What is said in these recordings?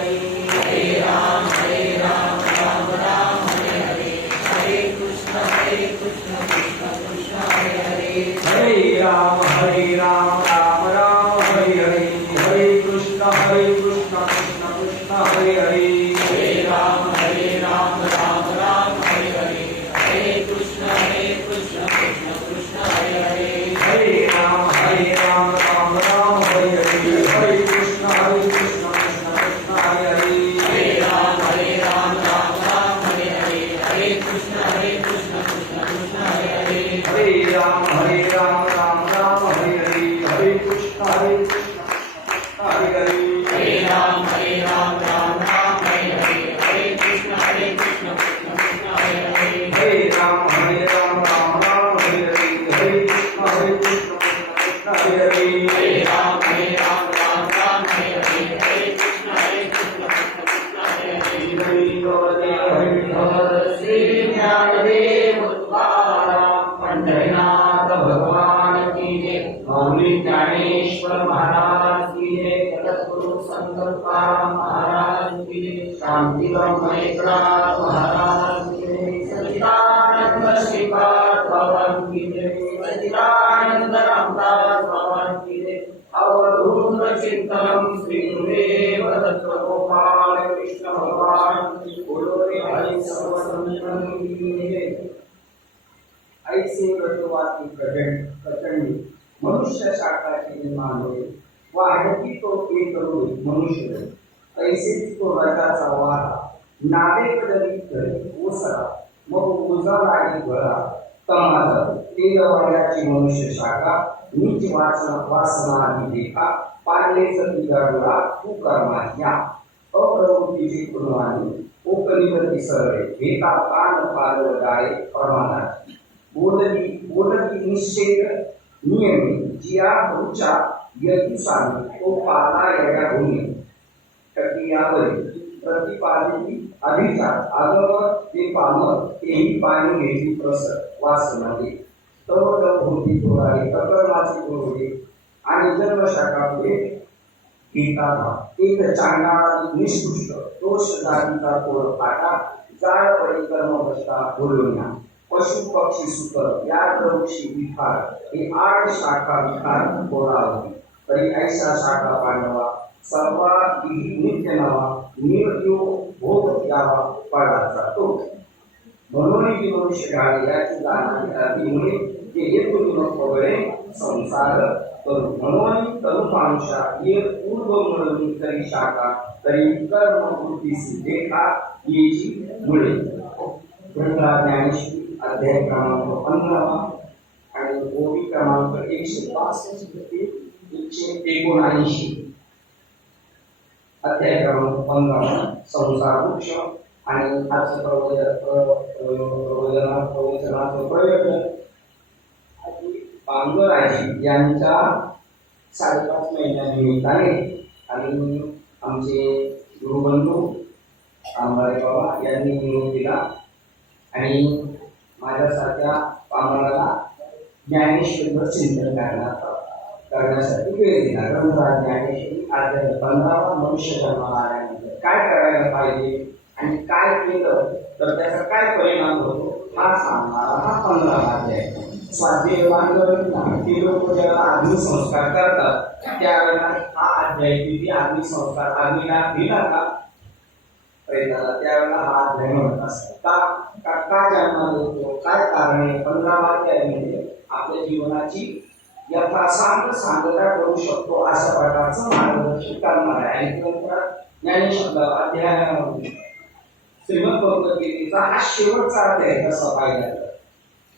हरे हरे राम राम राम हरे हरे हरे कृष्ण कृष्ण कृष्ण हरे हरे हरे राम राम राम हरे हरे हरे कृष्ण कृष्ण कृष्ण हरे हरे हरे राम राम राम हरे हरे हरे कृष्ण कृष्ण कृष्ण हरे हरे हरे राम राम राम हरे हरे हरे कृष्ण कृष्ण कृष्ण हरे हरे हरे राम राम राम हरे हरे हरे कृष्ण कृष्ण कृष्ण हरे हरे हरे राम राम राम हरे हरे हरे कृष्ण कृष्ण हरे हरे हरे राम राम हरे हरे हरे कृष्ण कृष्ण कृष्ण हरे हरे हरे राम राम हरे हरे हरे कृष्ण कृष्ण कृष्ण हरे हरे हरे राम राम हरे हरे हरे कृष्ण कृष्ण कृष्ण हरे हरे हरि श्री ज्ञानदेव तुकाराम पंढरीनाथ भगवान की जय मौली ज्ञानेश्वर महाराज की जय जगद्गुरु संत तुकाराम महाराज की जय शांतिराम महेंद्रनाथ महाराज की जय सच्चिदानंद श्रीपाद भगवान की जय सच्चिदानंद रामदास भगवान की जय अवधूत चिंतनम श्री गुरुदेव दत्त गोपाल कृष्ण भगवान की बोलो रे हरि सर्व संतन की जय। ऐसे व्रतवादी प्रचंडी मनुष्य शाखाचे निर्माण होईल वाढती तो एक रोज मनुष्य ऐसे तो रथाचा वारा नावेकडे घरी ओसरा मग उजाडाही गळा तमाजा तेलवाड्याची मनुष्य शाखा नीच वासना देखा पाडले सती गाडूला तू कर्माज्ञा अप्रवृत्तीची कुर्बानी ओकलीवरती सरळे घेता कान पाल डाळे परमानाची बोलती निश्चय नियमी जिया रुचा यतिसानी तो पाला येड्या होणे टकियावरी प्रतिपादिती अभिचार आगम ते पामर तेही पाणी घेतली प्रसर वासनादे तव होती थोराडे अकर्माची थोरडे आणि जन्मशाखा पुढे गीताभा एक चांगला निष्कृष्ट दोष जातीचा थोर फाटा जाळ पडी कर्म भ्रष्टा बोलवण्या पशु पक्षी सुकर या वृक्षी विखार हे 8 शाखा विखार बोलावती तरी ऐसा शाखा पांडवा सर्वा नित्य नवा निर्यो भोग यावा पडला जातो म्हणून की मनुष्य गाडी याची जाणीमुळे जे येतो वगैरे संसार करू म्हणून तरुण माणूषा ये पूर्व म्हणून तरी शाखा तरी कर्म वृत्ती सिद्धेखा येची मुळे ज्ञानेश्वरी अध्याय क्रमांक 15 आणि ओवी क्रमांक 162 ते 179 अध्याय क्रमांक 15 संसार वृक्ष आणि आजचं प्रवचनाचं प्रयोजन पांगराजी यांच्या 5.5 महिन्यानिमित्ताने आणि आमचे गुरुबंधू आंबारे बाबा यांनी निरोप दिला आणि माझ्यासारख्या पामराला ज्ञानेश्वरीवर चिंतन करण्यासाठी वेळ दिला ग्रंथराज ज्ञानेश्वरी अध्याय 15 मनुष्य जन्माला आल्यानंतर काय करायला पाहिजे आणि काय केलं तर त्याचा काय परिणाम होतो हा सांगणारा हा 15 अध्याय स्वाध्याय ते लोक ज्याला अग्निसंस्कार करतात त्यावेळेला हा अध्याय किती अग्निसंस्कार अग्नीला दिला का प्रेताला त्यावेळेला हा अध्याय म्हणत असतात का जन्माला येतो काय कारण आहे 15 अध्यायामध्ये आपल्या जीवनाची यथासांग सांगता करू शकतो अशा प्रकारचं मार्गदर्शन करणार आहे आणि ज्ञानेश्वर अध्यायामध्ये श्रीमद भगवद्गीतेचा हा शेवटचा अध्याय कसा पाहिला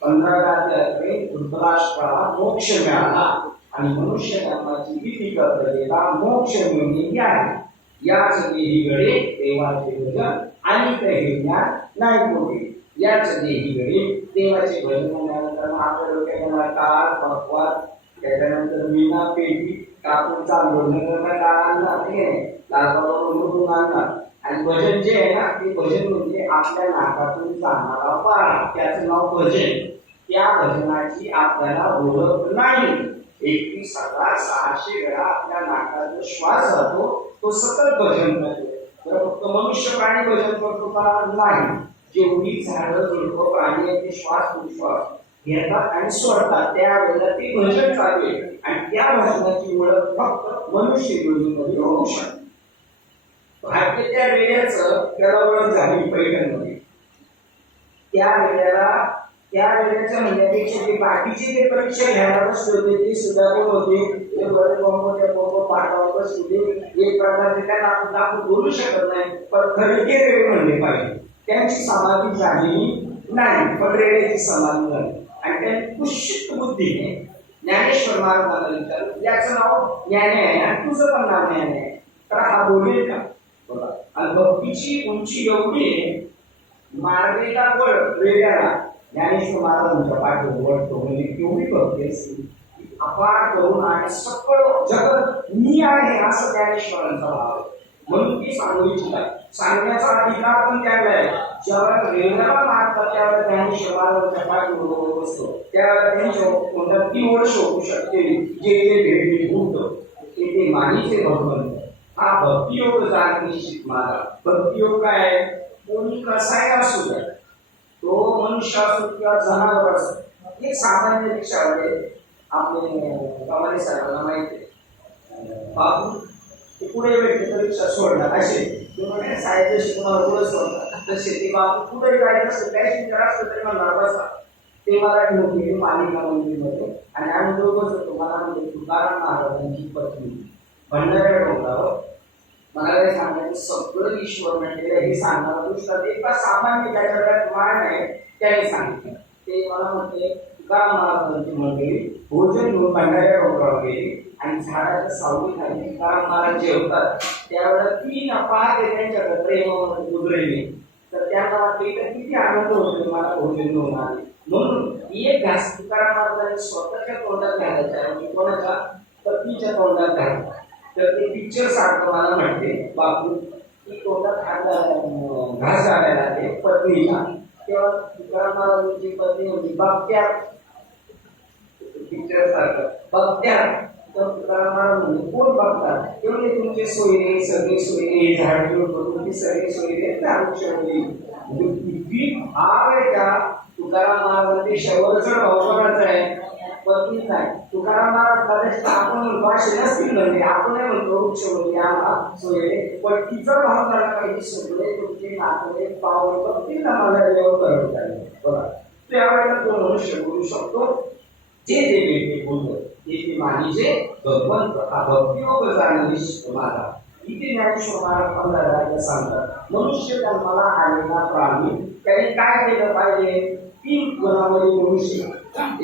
15व्या अध्यायाकडे धृतराष्ट्राला मोक्ष मिळाला आणि मनुष्य जन्माची किती कर्तव्यता मोक्ष मिळणे ही आहे याच देही गडे देवाचे भजन आणि ते ज्ञान नाही होते याच देही गडे देवाचे भजन म्हणल्यानंतर आपल्या डोक्याला काळ पक्वाद त्याच्यानंतर मीना पेटी कापून चालवणं काळांना ते लालबाबा आणणार आणि भजन जे आहे ना ते भजन म्हणजे आपल्या नाकातून जाणारा वारा त्याचं नाव भजन त्या भजनाची आपल्याला ओळख नाही 31,600 वेळा आपल्या नाकातून श्वास जातो तो सतत भजन करतो फक्त मनुष्य प्राणी भजन करतो का? नाही. जेवढी झाडं झुडपं प्राणी आहेत ते श्वास उच्छ्वास घेतात आणि सोडतात त्यावेळेला ते भजन चालू आहे आणि त्या भजनाची ओळख फक्त मनुष्य योनीमध्ये होऊ शकते. भारतीय त्या वेळेचं त्याला ओळख झाली पैठणमध्ये. त्या वेळेच्या म्हणण्यापेक्षा जे बाकीचे जे परीक्षा घ्यायला बसले होते ते सुद्धा कोण होते? ते बरे बॉम्ब पाठावर बसले होते. एक प्रकारचे त्यांना आपण बोलू शकत नाही, पण खरे ते रेडे म्हणले पाहिजे. त्यांची समाधी झाली नाही, पण रेड्याची समाधी झाली आणि त्यांनी कुशित बुद्धीने ज्ञानेश्वर महाराजांना विचारलं, याचं नाव ज्ञाने आहे आणि तुझं पण नाव ज्ञाने आहे, तर हा बोलेल का? बघा, आणि भक्तीची उंची एवढी आहे, मार्गेला वळ रेड्याला ज्ञानेश्वर महाराजांच्या पाठीवर वळतो म्हणजे केवढी भक्ती असते. अपार करून आणि सकळ जगत मी आहे असं ज्ञानेश्वरांचा भाव आहे. म्हणून ती सांगू इच्छितात. सांगण्याचा अधिकार पण त्याला आहे. जेव्हा रेड्याला मारतात त्यावेळेला ज्ञानेश्वर महाराजांच्या पाठीवर बसतो, त्यावेळेला त्यांच्या कोणत्या 3 वर्ष होऊ शकते जे ते भेटले भूत ते मानीचे भगवंत. हा भक्तियोग जाण निश्चित माझा. भक्तियोग काय आहे? कोणी कसाही असू द्या, तो मनुष्य असो किंवा जनावर असो, एक सामान्य रिक्षावाले आपले कमाले साहेबांना माहिती आहे, बाबू ते पुढे भेटले तर रिक्षा सोडणार असे साहेब जशी तुम्हाला पुढे सोडतात तसे ते बाबू पुढे जायचं असतं त्याशी जरा असतं तरी मला बसतात. ते मराठी होते मालिका मंदिरमध्ये आणि आम्ही दोघंच होतो. मला म्हणजे तुकाराम महाराजांची पत्नी भंडाऱ्या डोंगरावर मला काही सांगायचं सगळं ईश्वर म्हणजे हे सांगणार दुसरं एका सामान्य ज्याच्या मान आहे त्याने सांगितलं. ते मला म्हणते तुकाराम महाराजांची मंडळी भोजन घेऊन भंडाऱ्या डोंगरावर गेली आणि झाडाच्या सावली खाली तुकाराम महाराज जेवतात त्यावेळेला 3 पाहते त्यांच्याकडे प्रेमामध्ये उजळली. तर त्यांना वाटते किती आनंद होतो मला भोजन घेऊन आले म्हणून एक घास तुकाराम महाराजांनी स्वतःच्या तोंडात घालायचा म्हणजे कोणाच्या पत्नीच्या तोंडात घालतात. तर ते पिक्चर सारखं मला म्हणते बापू की तोंडात घास घालायला ते पत्नीला, तेव्हा तुकाराम महाराजांची पत्नी होती बघत्या पिक्चर सारखं बघत्या. तर तुकाराम महाराज म्हणजे कोण बघतात? तेवढे तुमचे सोयरे सगळे सोयरे झाड तुमची सगळे सोयरे किती भाव आहे का तुकाराम महाराजांपेक्षा वरचढ भाव कोणाचा आहे? पत्नी काय. तुकाराम महाराज कदाचित आपण भाषे नसतील म्हणजे आपण म्हणतो वृक्ष म्हणजे आम्हा सोयरे, पण तिचा भाव झाला पाहिजे सगळे तुमचे नाते पावले बघतील ना मला देव करत आहे. बघा त्यावेळेला तो मनुष्य बोलू शकतो जे देवे बोलतो ते मानिजे भगवंत. हा भक्तियोग जाणे निश्चित माझा. इथे ज्ञानेश्वर महाराज 15 राज्य सांगतात मनुष्य जन्माला आलेला प्राणी त्याने काय केलं पाहिजे? 3 गुणामध्ये मनुष्य,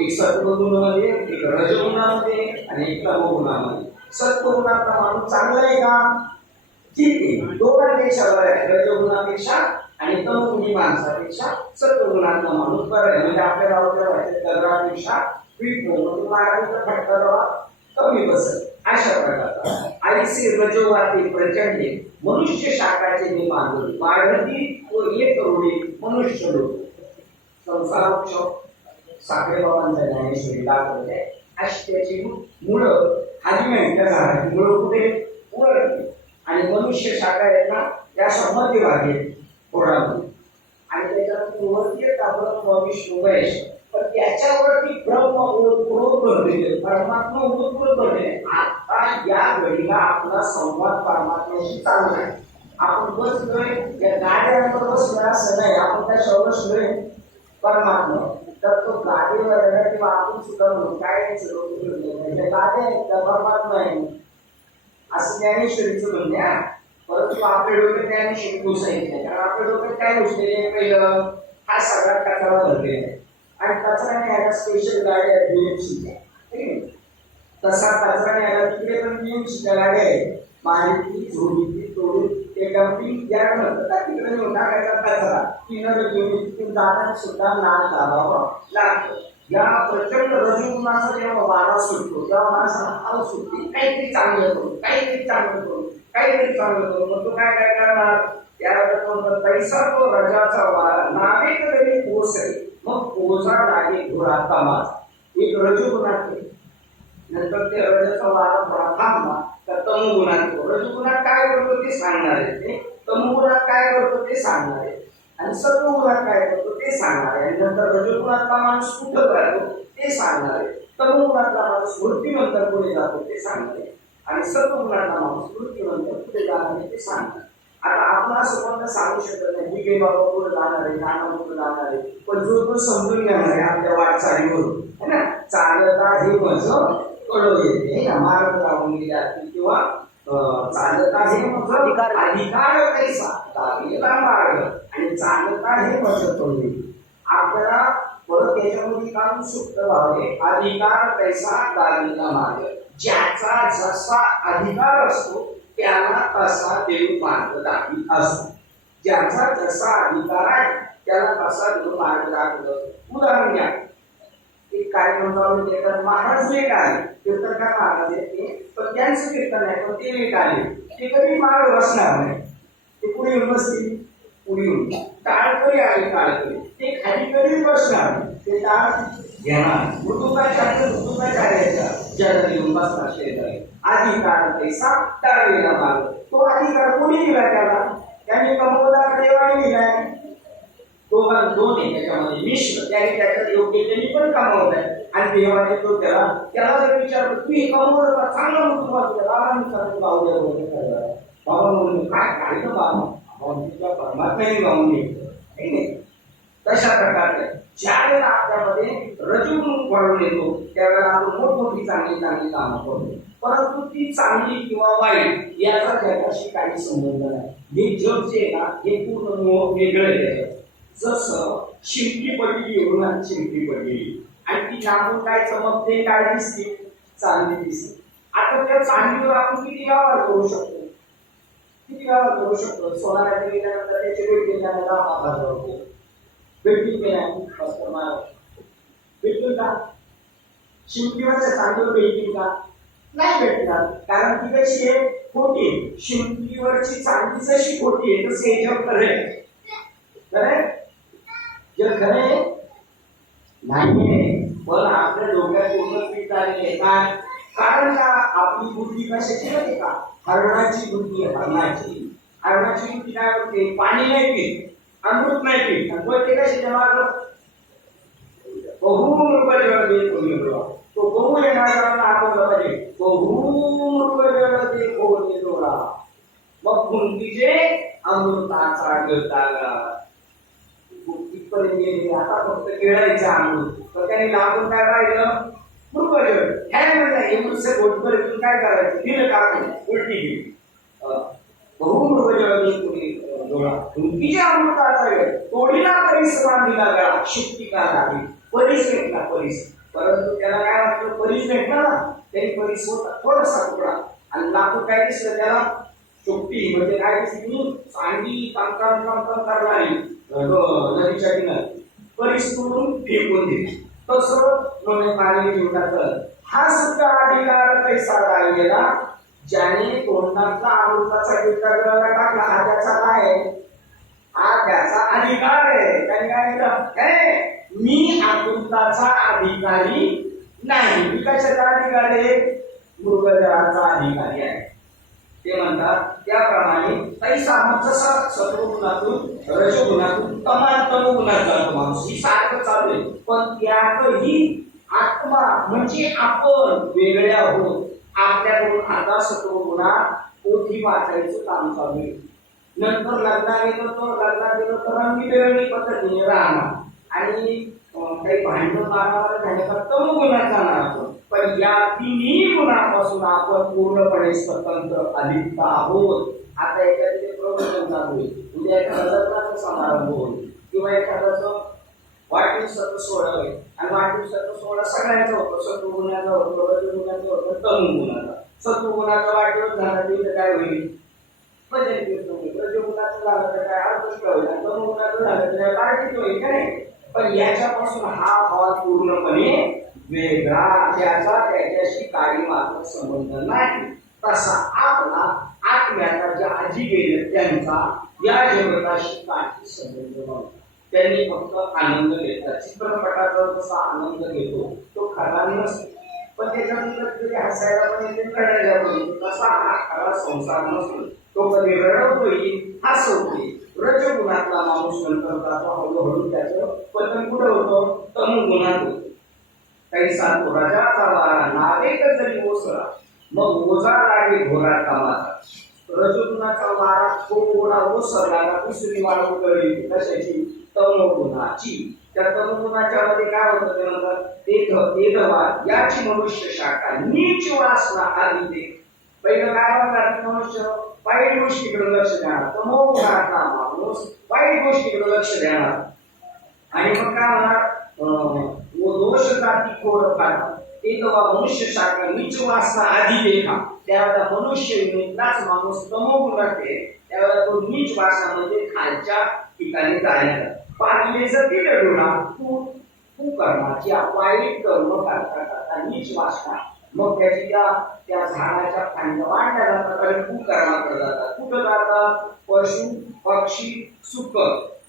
एक सत्वगुणामध्ये, एक रजगुणामध्ये आणि एक तमोगुणामध्ये. सत्वगुणाचा माणूस चांगला आहे का? ठीक आहे, दोघांपेक्षा बरं आहे. रजगुणापेक्षा आणि तमोगुणी माणसापेक्षा सत्वगुणाचा माणूस बरं आहे. म्हणजे आपल्या गावच्या भाषेत दगडापेक्षा पीठ म्हणून मारायचा फटका दवा कमी बसेल अशा प्रकारचा. आईचे रजोवाते प्रचंड मनुष्य शाखाचे मी मानवी वाढती व एक रोडी मनुष्य लोक. संसारोक्ष साखरे बाबांच्या ज्ञानेश्वरी दाखवत आहे. अशी त्याची मुळं खाली नाही, त्या झाडाची मुळं कुठे वरती आणि मनुष्य शाखा आहेत ना त्या अशा मध्यभागी पोळामध्ये आणि त्याच्यानंतर वरती येत आपलं विष्णू महेश. पण त्याच्यावरती ब्रह्म ओतप्रोत बनले, परमात्मा ओतप्रोत बनले. आता या घडीला आपला संवाद परमात्म्याशी चालू आहे. आपण बसलोय या गाड्यांवर बसलोय असं नाही, आपण कशावर बसलोय? परमात्मा. तर तो गाडीवर किंवा आपण सुद्धा म्हणून काय गाड्या आहेत त्या परमात्मा आहे असं ज्ञानेश्वरीचं म्हणणे आहे. परंतु आपल्या डोक्यात ज्ञानेश्वरी घुसायची नाही, कारण आपल्या डोक्यात काय घुसलेले पहिलं हा सगळा कचरा भरलेला आहे आणि कचरा न्यायला स्पेशल गाड्या आहेत बीएमसीच्या. तसा कचरा न्यायला तिकडे पण बीएमसीच्या गाड्या आहेत. माहिती झोडीची तोडून ते डम्पिंग यार्ड म्हणतात तिकडे नेऊन टाकायचा कचरा की न तिथून जाताना सुद्धा नाक दाबावं लागतं. या प्रचंड रजोगुणाचा जेव्हा वारा सुटतो तेव्हा माणसाला हाव सुटते काहीतरी चांगलं करू काहीतरी चांगलं करू काहीतरी चांगलं करू. मग तो काय काय करणार? त्याला पैसा तो रजाचा वारा नावे तरी पोचेल. मग पोचा लागे घोडा तमास एक रजोगुणाचे. नंतर ते रजाचा वारा थोडा थांबला तर तमोगुणात रजोगुणात काय करतो ते सांगणार आहे ते, तमोगुणात काय करतो ते सांगणार आहे, आणि सत्वगुणात काय करतो ते सांगणार आहे, आणि नंतर रजोगुणातला माणूस कुठं राहतो ते सांगणार आहे, तमोगुणातला माणूस वृत्तीनंतर पुढे जातो ते सांगणार आहे, आणि सत्वगुणातला माणूस वृत्तीनंतर पुढे जाणार आहे ते सांगणार. आता आपण असं कोणतं सांगू शकत नाही की काही बाबा पुढे जाणार आहे, नाना पुढे जाणार आहे, पण जो तो समजून घेणार आहे आपल्या वाटचालीवरून है ना. चालता हे माझं कडव येते मार्ग लावून गेले असतील, किंवा चालता हे माझं अधिकार कैसा दाविला मार्ग, आणि चालता हे माझं कडव. आपल्याला परत याच्यामध्ये काम सुप्त व्हावे, अधिकार कैसा दाविला मार्ग, ज्याचा जसा अधिकार असतो त्याला तसा देव मार्ग दाखवित असतो, ज्याचा जसा अधिकार आहे त्याला तसा देव मार्ग दाखवत. उदाहरण घ्या, एक कार्यक्रम एखादा महाराज वेग आले, कीर्तनकार महाराज येते, पण त्यांचं कीर्तन आहे पण ते वेग आले, ते कधी मार्ग बसणार नाही, ते पुढे येऊन बसतील, पुढे येऊन टाळकरी आले, टाळकरी ते खाली कधी बसणार, ते टाळ घेणार, ज्याला येऊन बसणार शेजारी. अधिकार पैसा टाळलेला मार्ग, तो अधिकार कोणी दिला त्याला, त्यांनी कमवला देवाने दिलाय, दोन आहे त्याच्यामध्ये मिश्र, त्याने त्याच्यात योग्य त्यांनी पण कमावलाय, आणि देवाने तो त्याला जर विचारलं तुम्ही कमवलं का, चांगला म्हणतो बाबा म्हणून काय काढलं बाबा परमात्म्याने गाऊन घेतलं. तशा प्रकारचे ज्यावेळेला आपल्यामध्ये रजोगुण वाढून येतो त्यावेळेला आपण मोठमोठी चांगली चांगली कामं करतो, परंतु ती चांगली किंवा वाईट याचा जगाशी काही संबंध नाही. हे जग जे आहे ना हे पूर्ण वेगळं आहे. जसं शिंपी पडली उन्हात शिंपी पडली आणि ती लांबून काय चमकते, काय दिसते, चांदी दिसते. आता त्या चांदीवर आपण किती व्यवहार करू शकतो, किती व्यवहार करू शकतो. सोनाराच्या गेल्यानंतर त्याचे वेळ गेल्यानंतर आभार करतो, भेटतील की नाही, भेटतील का, शिंपीवरच्या चांदीवर भेटतील का, नाही भेटणार, कारण ती कशी आहे, खोटी. शिंपीवरची चांदी जशी खोटी आहे तसे हे जग खरे, खरे जग खरे नाही, पण आपल्या डोक्यात पूर्ण पीठ झालेले आहे. काय कारण का, आपली बुद्धी कशाची माहिती का, हरणाची बुद्धी आहे, हरणाची. हरणाची बुद्धी काय म्हणते, पाणी नाही पीत, अमृत नाही पीत, आणि ते कशाच्या मार्ग बहुमूर्ख जळ दे, तो बहु येणारा आपण पाहिजे, बहुमूर्ख जळ दे खोले डोळा, मग कुंतीचे अमृताचा गळतागा इथपर्यंत गेले. आता फक्त केळायचं अमृत, तर त्यांनी लागून काय राहिलं, मृगजळ. काय म्हणतात हे मृत्य घोटभर घेऊन काय करायचं, दिलं टाकून उलटी गेली. बहुमृगजळ दे खोले डोळा, कुंतीच्या अमृताचा वेळ तोडीला परिस बांधिला गळा, शुक्ती का लागली, परीस भेटला परीस. परंतु त्याला काय वाटलं, परीस भेटला ना, त्यांनी परीस होता थोडासा तुकडा, आणि लाकूड काय दिसलं त्याला, शुक्ती म्हणजे काय दिसली, चांदी कामकाम करणारी नदीच्या किनारी परीस तोडून फेकून दिली. तसं म्हणून पाणी जीवनाचं हा सुद्धा अधिकार पैसा राहिलेला, ज्याने तोंडातला अमृताचा गिरटा गळाला टाकला, हा त्याचा काय आहे, हा त्याचा अधिकार आहे. त्याने काय केलं, मी अमृताचा अधिकारी नाही, मी कशाचा अधिकारी आहे, मृगजळाचा अधिकारी आहे. ते म्हणतात त्याप्रमाणे पैसा जसा सत्वगुणातून रजोगुणातून तमोगुणात जातो माणूस, ही सारखं चालू आहे. पण त्यातही आत्मा म्हणजे आपण वेगळे आहोत. आपल्याकडून आता सत्वगुणात पोथी वाचायचं काम चालू आहे. नंतर लग्नात गेलो तर रंगीबेरंगी पद्धतीने राहणार आणि काही भांडण मारणार झाल्याचा तमोगुणात जाणार आपण. पण या तिन्ही गुणापासून आपण पूर्णपणे स्वतंत्र अलिप्त आहोत. आता एखाद्या प्रवचन चालू होईल, उद्या एखादा लग्नाचा समारंभ होईल किंवा एखाद्याचं वाढदिवसाचं सोहळा होईल, आणि वाढदिवसाचा सोहळा सगळ्यांचा होतो, सत्वगुणाचा होतो, रजोगुणाचा होतो, तमोगुणाचा. सत्वगुणाचा वाढदिवस झाला तर काय होईल, भजन कीर्तन होईल. रजोगुणाचं झालं तर काय अर्धष्ट होईल, आणि तमोगुणाचं झालं तर पार्टीत होईल का नाही. पण याच्यापासून हा भाव पूर्णपणे वेगळा, त्याच्याशी काही मात्र संबंध नाही. तसा आपला आत्म्याचा ज्या आजी गेले त्यांचा या जगताशी काही संबंध नव्हता. त्यांनी फक्त आनंद घेतला. चित्रपटाचा जसा आनंद घेतो तो खरा नसतो, पण त्याच्यानंतर कधी हसायला पण येते, रडायला पण येते. तसा हा खरा संसार नसतो. तो कधी रडवतोय, हसवतोय. रजगुणातला माणूस नंतर जातो, हळूहळू त्याचं पतन कुठं होतं, तमोगुणात होतं. काही साधू राजाचा वारा नावेक जरी ओसरा, मग ओझा लागे घोरा कामाचा. रजगुणाचा वारा थोडा ओसरला का दुसरी वारा उतरली कशाची, तमोगुणाची. त्या तमोगुणाच्या मध्ये काय होतं ते म्हणतात, देहवाद याची मनुष्य शाखा नीच वासना आधी ते. पहिलं काय म्हणतात, मनुष्य वाईट गोष्टीकडे लक्ष देणार, तमोगुणातला माणूस वाईट गोष्टीकडे लक्ष देणार. आणि मग काय होणार, वो दोष जाती खोड फाटा, ते तेव्हा मनुष्य शाखा नीच वासना आधी देखा. त्यावेळेला मनुष्य युनिटलाच माणूस तमोगुणात आहे, त्यावेळेला तो नीच वासना म्हणजे खालच्या ठिकाणी जायला. पाहिले जती रडुना तू कर्माची वाईट कर्म करता करता नीच वासना, मग त्याची त्या झाडाच्या फांद्या वाढल्या जातात आणि कुकर्माकडे जातात. कुठं जातात, पशु पक्षी सुख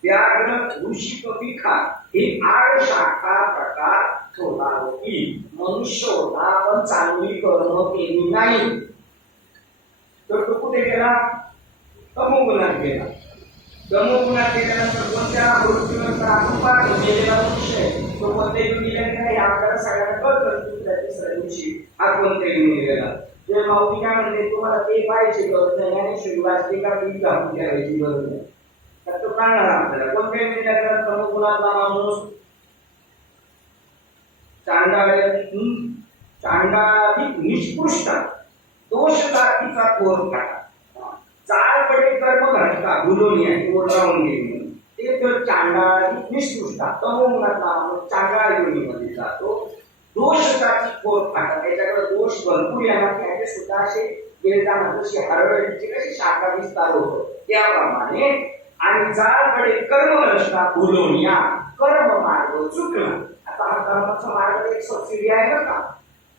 व्याघ्र ऋषिक विखार हे 8 शाखा प्रकार होता. होती मनुष्य होता पण चांगली कर्म केली नाही, तर तो कुठे गेला, तमोगुणात गेला. तमोगुणात गेल्यानंतर कोणत्या गोष्टीनंतर आपण पाहतो गेलेला मनुष्य आहे, तो कोणत्या युगी नाही आपल्याला सगळ्यांना कळतं. तिसऱ्या दिवशी हा कोणत्या युगी गेला. जे माऊली काय म्हणते, तुम्हाला ते पाहिजे गरज नाही आणि शिवाजी का पीठ घालून द्यायची गरज नाही. तो सांगणार आपल्याला कोणत्या युगी तमोगुणातला माणूस चांडाधिक निष्कृष्ट दोष जातीचा थोर फाटा, चालपडे कर्म घटका भुलोनिया राहून गेली. ते तर चांडाधिक निष्कृष्ट तमोगुणातला माणूस चांडाळ योनीमध्ये जातो. दोष जाती थोर फाटा, त्याच्याकडे दोष भरपूर येणार, त्याचे सुद्धा असे गेलताना जशी हरवळीची कशी शाखा विस्तार होतो त्याप्रमाणे. आणि जाळकडे कर्म रचना भुलोनिया, कर्म मार्ग चुकला. आता हा कर्माचा मार्ग एक सबसिडी आहे बरं का,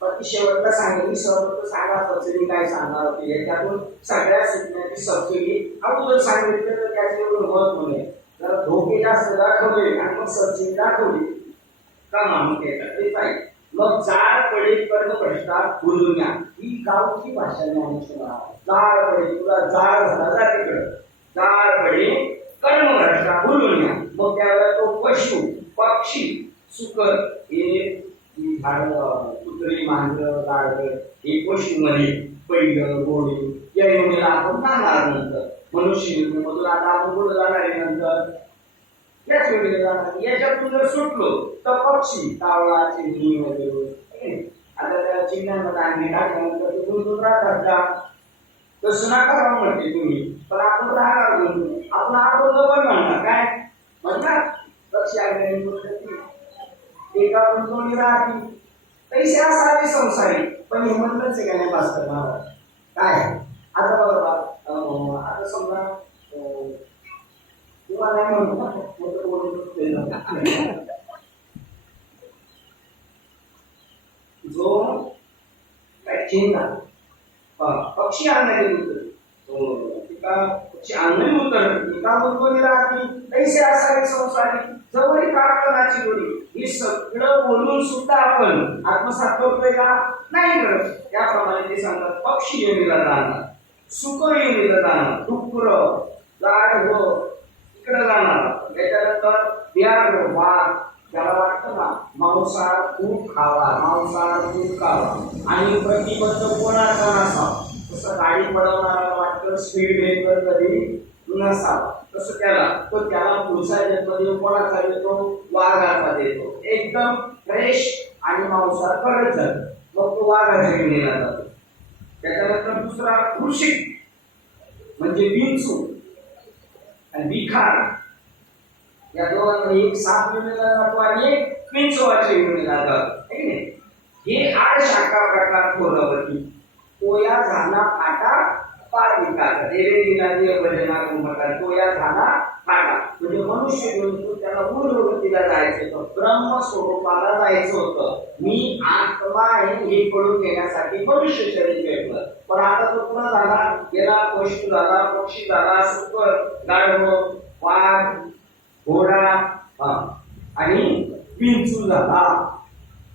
पण शेवटला सांगितली शेवट सांगा सबसिडी काय सांगणार होती, याच्यातून सगळ्या सुटण्याची सबसिडी अगोदर सांगितलं तर त्याचे एवढं महत्व नाही. जर धोके जास्त दाखवले आणि मग सबसिडी दाखवली का माणूस तेच आहे. मग जाळकडे कर्म भ्रष्टा भुलोनिया ही गावची भाषा नाही. जाळकडे तुला जाळ झाला जा तिकडं, जाळकडे कर्म भ्रष्टा भुलोनिया. मग त्यावेळेला तो पशु पक्षी सुकर हे झाड कुत्री मांजर गाडगं हे पशुमध्ये पहिलं घोडी या योनीला आपण जाणार. नंतर मनुष्य मधून आता आपण पुढे जाणार आहे, नंतर याच योनीला जाणार. याच्यातून जर सुटलो तर पक्षी कावळा चिमणी वगैरे आता त्या चिमण्यांमध्ये आणली टाकल्यानंतर ते गुंतून राहतात का, तसं नका राहू म्हणते तुम्ही. पण आपण राहणार गुंतून, आपण आपण पण म्हणणार काय म्हणणार, लक्ष एका गुंतवणी राहते पैसे असावे संसारी. पण हे म्हणलंच आहे का नाही भास्कर महाराज काय. आता बघा आता समजा तुम्हाला नाही म्हणतो जो काय चिंता पक्षी आणण्याची पक्षी आणली उतर एका गुंतवणी राहते पैसे असावे संसारी जवळ प्रार्थनाची जोडी. ही सगळं बोलून सुद्धा आपण आत्मसात करतोय का नाही करत. त्याप्रमाणे ते सांगतात पक्षी योनीला जाणार, सुख योनीला जाणार, डुक्कर गाढव इकडे जाणार. त्याच्यानंतर व्याघ्र वाघ, ज्याला वाटतं ना मांसाहार खूप खावा, मांसाहार खूप खावा आणि प्रतिबद्ध कोणाचा नसावा. तसं गाडी पळवणारा वाटतं स्पीड ब्रेकर कधी नसावा, तसं त्याला तो त्याला पुढचा जन्म कोणाचा देतो, वाघाचा देतो. एकदम फ्रेश आणि मांसाहार करत जातो, मग तो वाघाच्या योनीला जातो. त्याच्यानंतर दुसरा कृषिक म्हणजे बिनसू आणि विखार, या दोघांमध्ये एक साप योनीला जातो आणि एक पिंचवाच्या योनीला जातो. हे 8 शाखा प्रकार थोरवरती. तोया झाला फाटा पार विकार देवे दिनादी भजना कुंभकार. तोया झाला फाटा म्हणजे मनुष्य घेऊन त्याला मूलवृत्तीला जायचं होतं, ब्रह्म स्वरूपाला जायचं होतं. मी आत्मा आहे हे कळून घेण्यासाठी मनुष्य शरीर घेतलं. पण आता तो पुन्हा झाला गेला, पशु झाला, पक्षी झाला, सुकर गाढव वाघ घोडा आणि पिंचू झाला.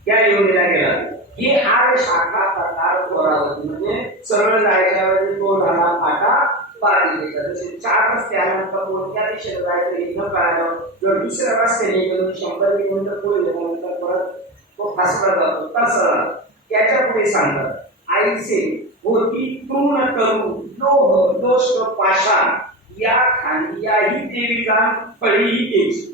त्या योनीला गेला. हे 8 शाखा प्रकार दोरावती म्हणजे सरळ जायच्या वेळी तो झाला फाटा पारी तसे 4 रस्त्यानंतर कोणत्या दिशेला जायचं हे न कळालं जर दुसऱ्या रस्त्याने गेलो 100 किलोमीटर पुढे गेल्यानंतर परत तो फासला जातो तसं त्याच्या पुढे सांगतात आईचे होती तृण करू लोह दोष पाषाण या खांदियाही देवीला फळी द्यायची.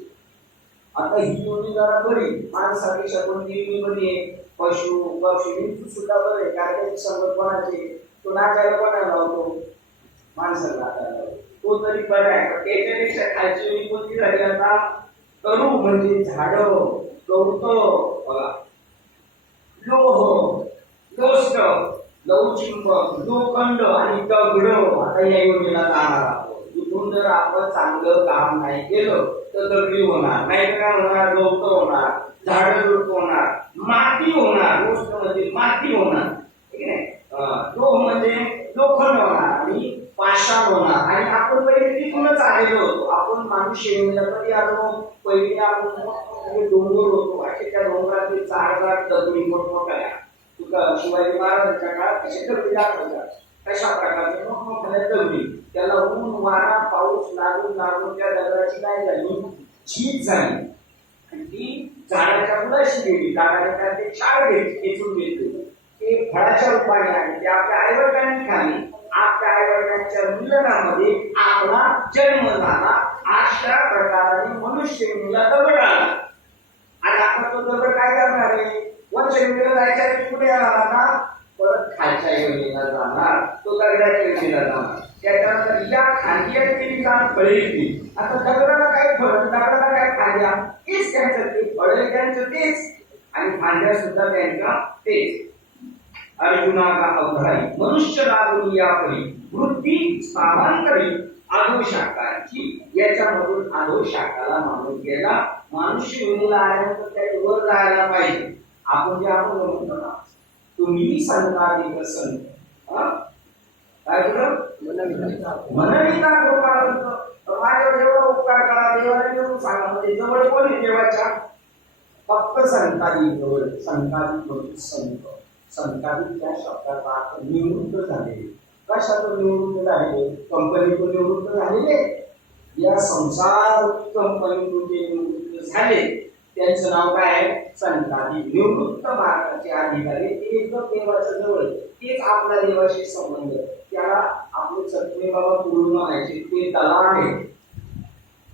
आता ही दोन्ही जरा बरी माणसापेक्षा कोणती देवी बरी आहे पशु पक्षी सुद्धा बरे कारण त्याची संकल्पनाचे तो नाचायला कोणाला लावतो माणसाला नाचायला तो तरी बरा आहे पण त्याच्यापेक्षा खालची वेळी कोणती झाली आता तरू म्हणजे झाड गवत बघा लोह लोष्ट लवचिंबक लोखंड आणि दगड आता या योजनेला जाणार आहोत इथून जर आपण चांगलं काम नाही केलं तर दगडी होणार नाही काय होणार गवत होणार झाड होणार माती होणार गोष्ट म्हणजे माती होणार ठीक आहे लोह म्हणजे लोखंड होणार आणि पाषाण होणार आणि आपण पहिले तिथूनच आलेलो होतो आपण माणूस श्रेणीला कधी आलो पहिले आपण डोंगर होतो असे त्या डोंगरातील चार दगडी मोठमोठ्या तुका शिवाजी महाराजांच्या काळात कसे दगडी दाखवतात कशा प्रकारचे मोठमोठ्या दगडी त्याला ऊन वारा पाऊस लागून लागून त्या दगडाची काय झाली झीज झाली आणि ती झाडाच्या मुलाशी गेली झाडाच्या ते छाड घेतून घेतले ते फळाच्या रूपाने आले ते आपल्या आईवडिलांनी खाली आपल्या आईवडिलांच्या मिलनामध्ये आपला जन्म झाला अशा प्रकाराने मनुष्य मुला दगड आला आणि आपण तो दगड काय करणार आहे वंशवेळेला जायच्या पुढे आला ना परत खालच्या योजनेला जाणार तो दगडाच्या योजनेला जाणार त्याच्यानंतर या खांद्या केली जाण फळे आता दगडाला काय फळ दगडाला काय खांद्या तेच त्यांचं ते फळे त्यांचं तेच आणि खांद्या सुद्धा त्यांचा तेच अर्जुना का अवघाई मनुष्य लागून या परी वृत्ती स्थानांतरी आधो शाखाची याच्यामधून आधो शाखाला माणूस गेला मनुष्य योनीला आल्यानंतर त्याच्या वर जायला पाहिजे आपण जे आपण म्हणतो ना तुम्ही संताधिक संत काय बरं मनविता गोपाळांत माझ्यावर एवढा उपकार करा देवाला येऊन सांगा म्हणजे जवळ कोणी देवाच्या फक्त संताधिक जवळ संताधिक संत संताधिक या शब्दाचा अर्थ निवृत्त झाले कशातून निवृत्त झाले कंपनीतून निवृत्त झालेले या संसार कंपनीतून जे निवृत्त झाले त्यांचं नाव काय आहे संताधिक निवृत्त मार्गाचे अधिकारी ते देवाच्या जवळ तेच आपल्या देवाशी संबंध त्याला आपले सत्य बाबा पूर्ण व्हायचे ते दलाल आहे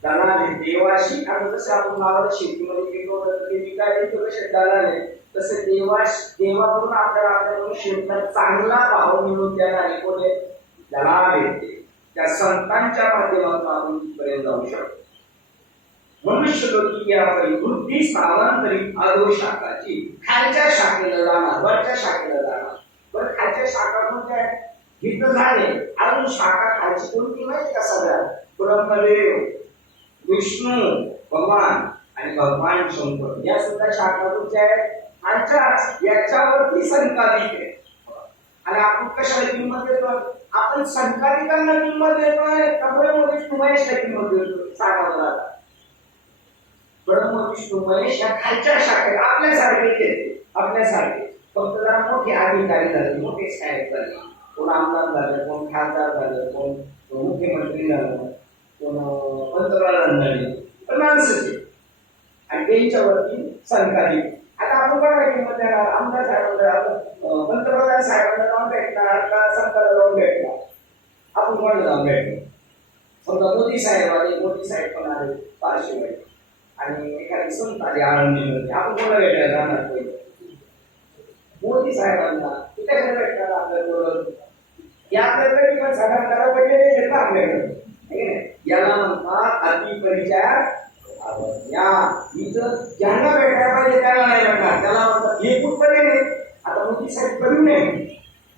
दलाल आहे देवाशी आणि जसं आपण गावाला शेतीमध्ये पिकवलं ते विकायला कसे दलाल आहे तसे देवाकडून आपल्याला आपल्या मनुष्याला चांगला भाव मिळून द्यायला कोणी दलाल आहे त्या संतांच्या माध्यमातून आपण तिथपर्यंत जाऊ शकतो मनुष्य लोकी या वृत्ती स्थानांतरित आधो शाखाची खालच्या शाखेला जाणार वरच्या शाखेला जाणार पण खालच्या शाखा कोणत्या हित झाले अजून शाखा खालची कोणती माहिती का सगळ्यात ब्रह्मदेव विष्णू भगवान आणि भगवान शंकर या सुद्धा शाखा तुमच्या आहेत खालच्याच याच्यावरती संकाधिक आहे आणि आपण कशाला किंमत देतो आपण संकाधिकांना किंमत देतोय का ब्रह्मविष्णू महेशला किंमत देतो सांगा मला ब्रह्म विष्णू महेश या खालच्या शाखेत आपल्यासारखे आपल्यासारखे फक्त जरा मोठे अधिकारी झाले मोठे साहेब झाले कोण आमदार झालं कोण खासदार झालं कोण मुख्यमंत्री झालं कोण पंतप्रधान झाले पण माणसं आणि त्यांच्यावरती संकाधिक आता आपण काय किंमत देणार आमदार साहेबांना पंतप्रधान साहेबांना जाऊन भेटणार का संताला जाऊन भेटणार आपण कोणाला जाऊन भेटणार समजा मोदी साहेब आले मोदी साहेब पण आले पार्श्वभूमी आणि एखादी संत आली आनंदीमध्ये आपण कोणाला भेटायला जाणार पहिले मोदी साहेबांना कशाला भेटणार आपल्याजवळ या आपल्याकडे पण सगळ्यात करा पहिले घेतला आपल्याकडे याला म्हणतात अतिपरिचार या इथं ज्यांना भेटायला पाहिजे त्याला नाही भेटणार त्याला म्हणतात हे कुठपर्यंत आता मोदी साहेब कमी नाही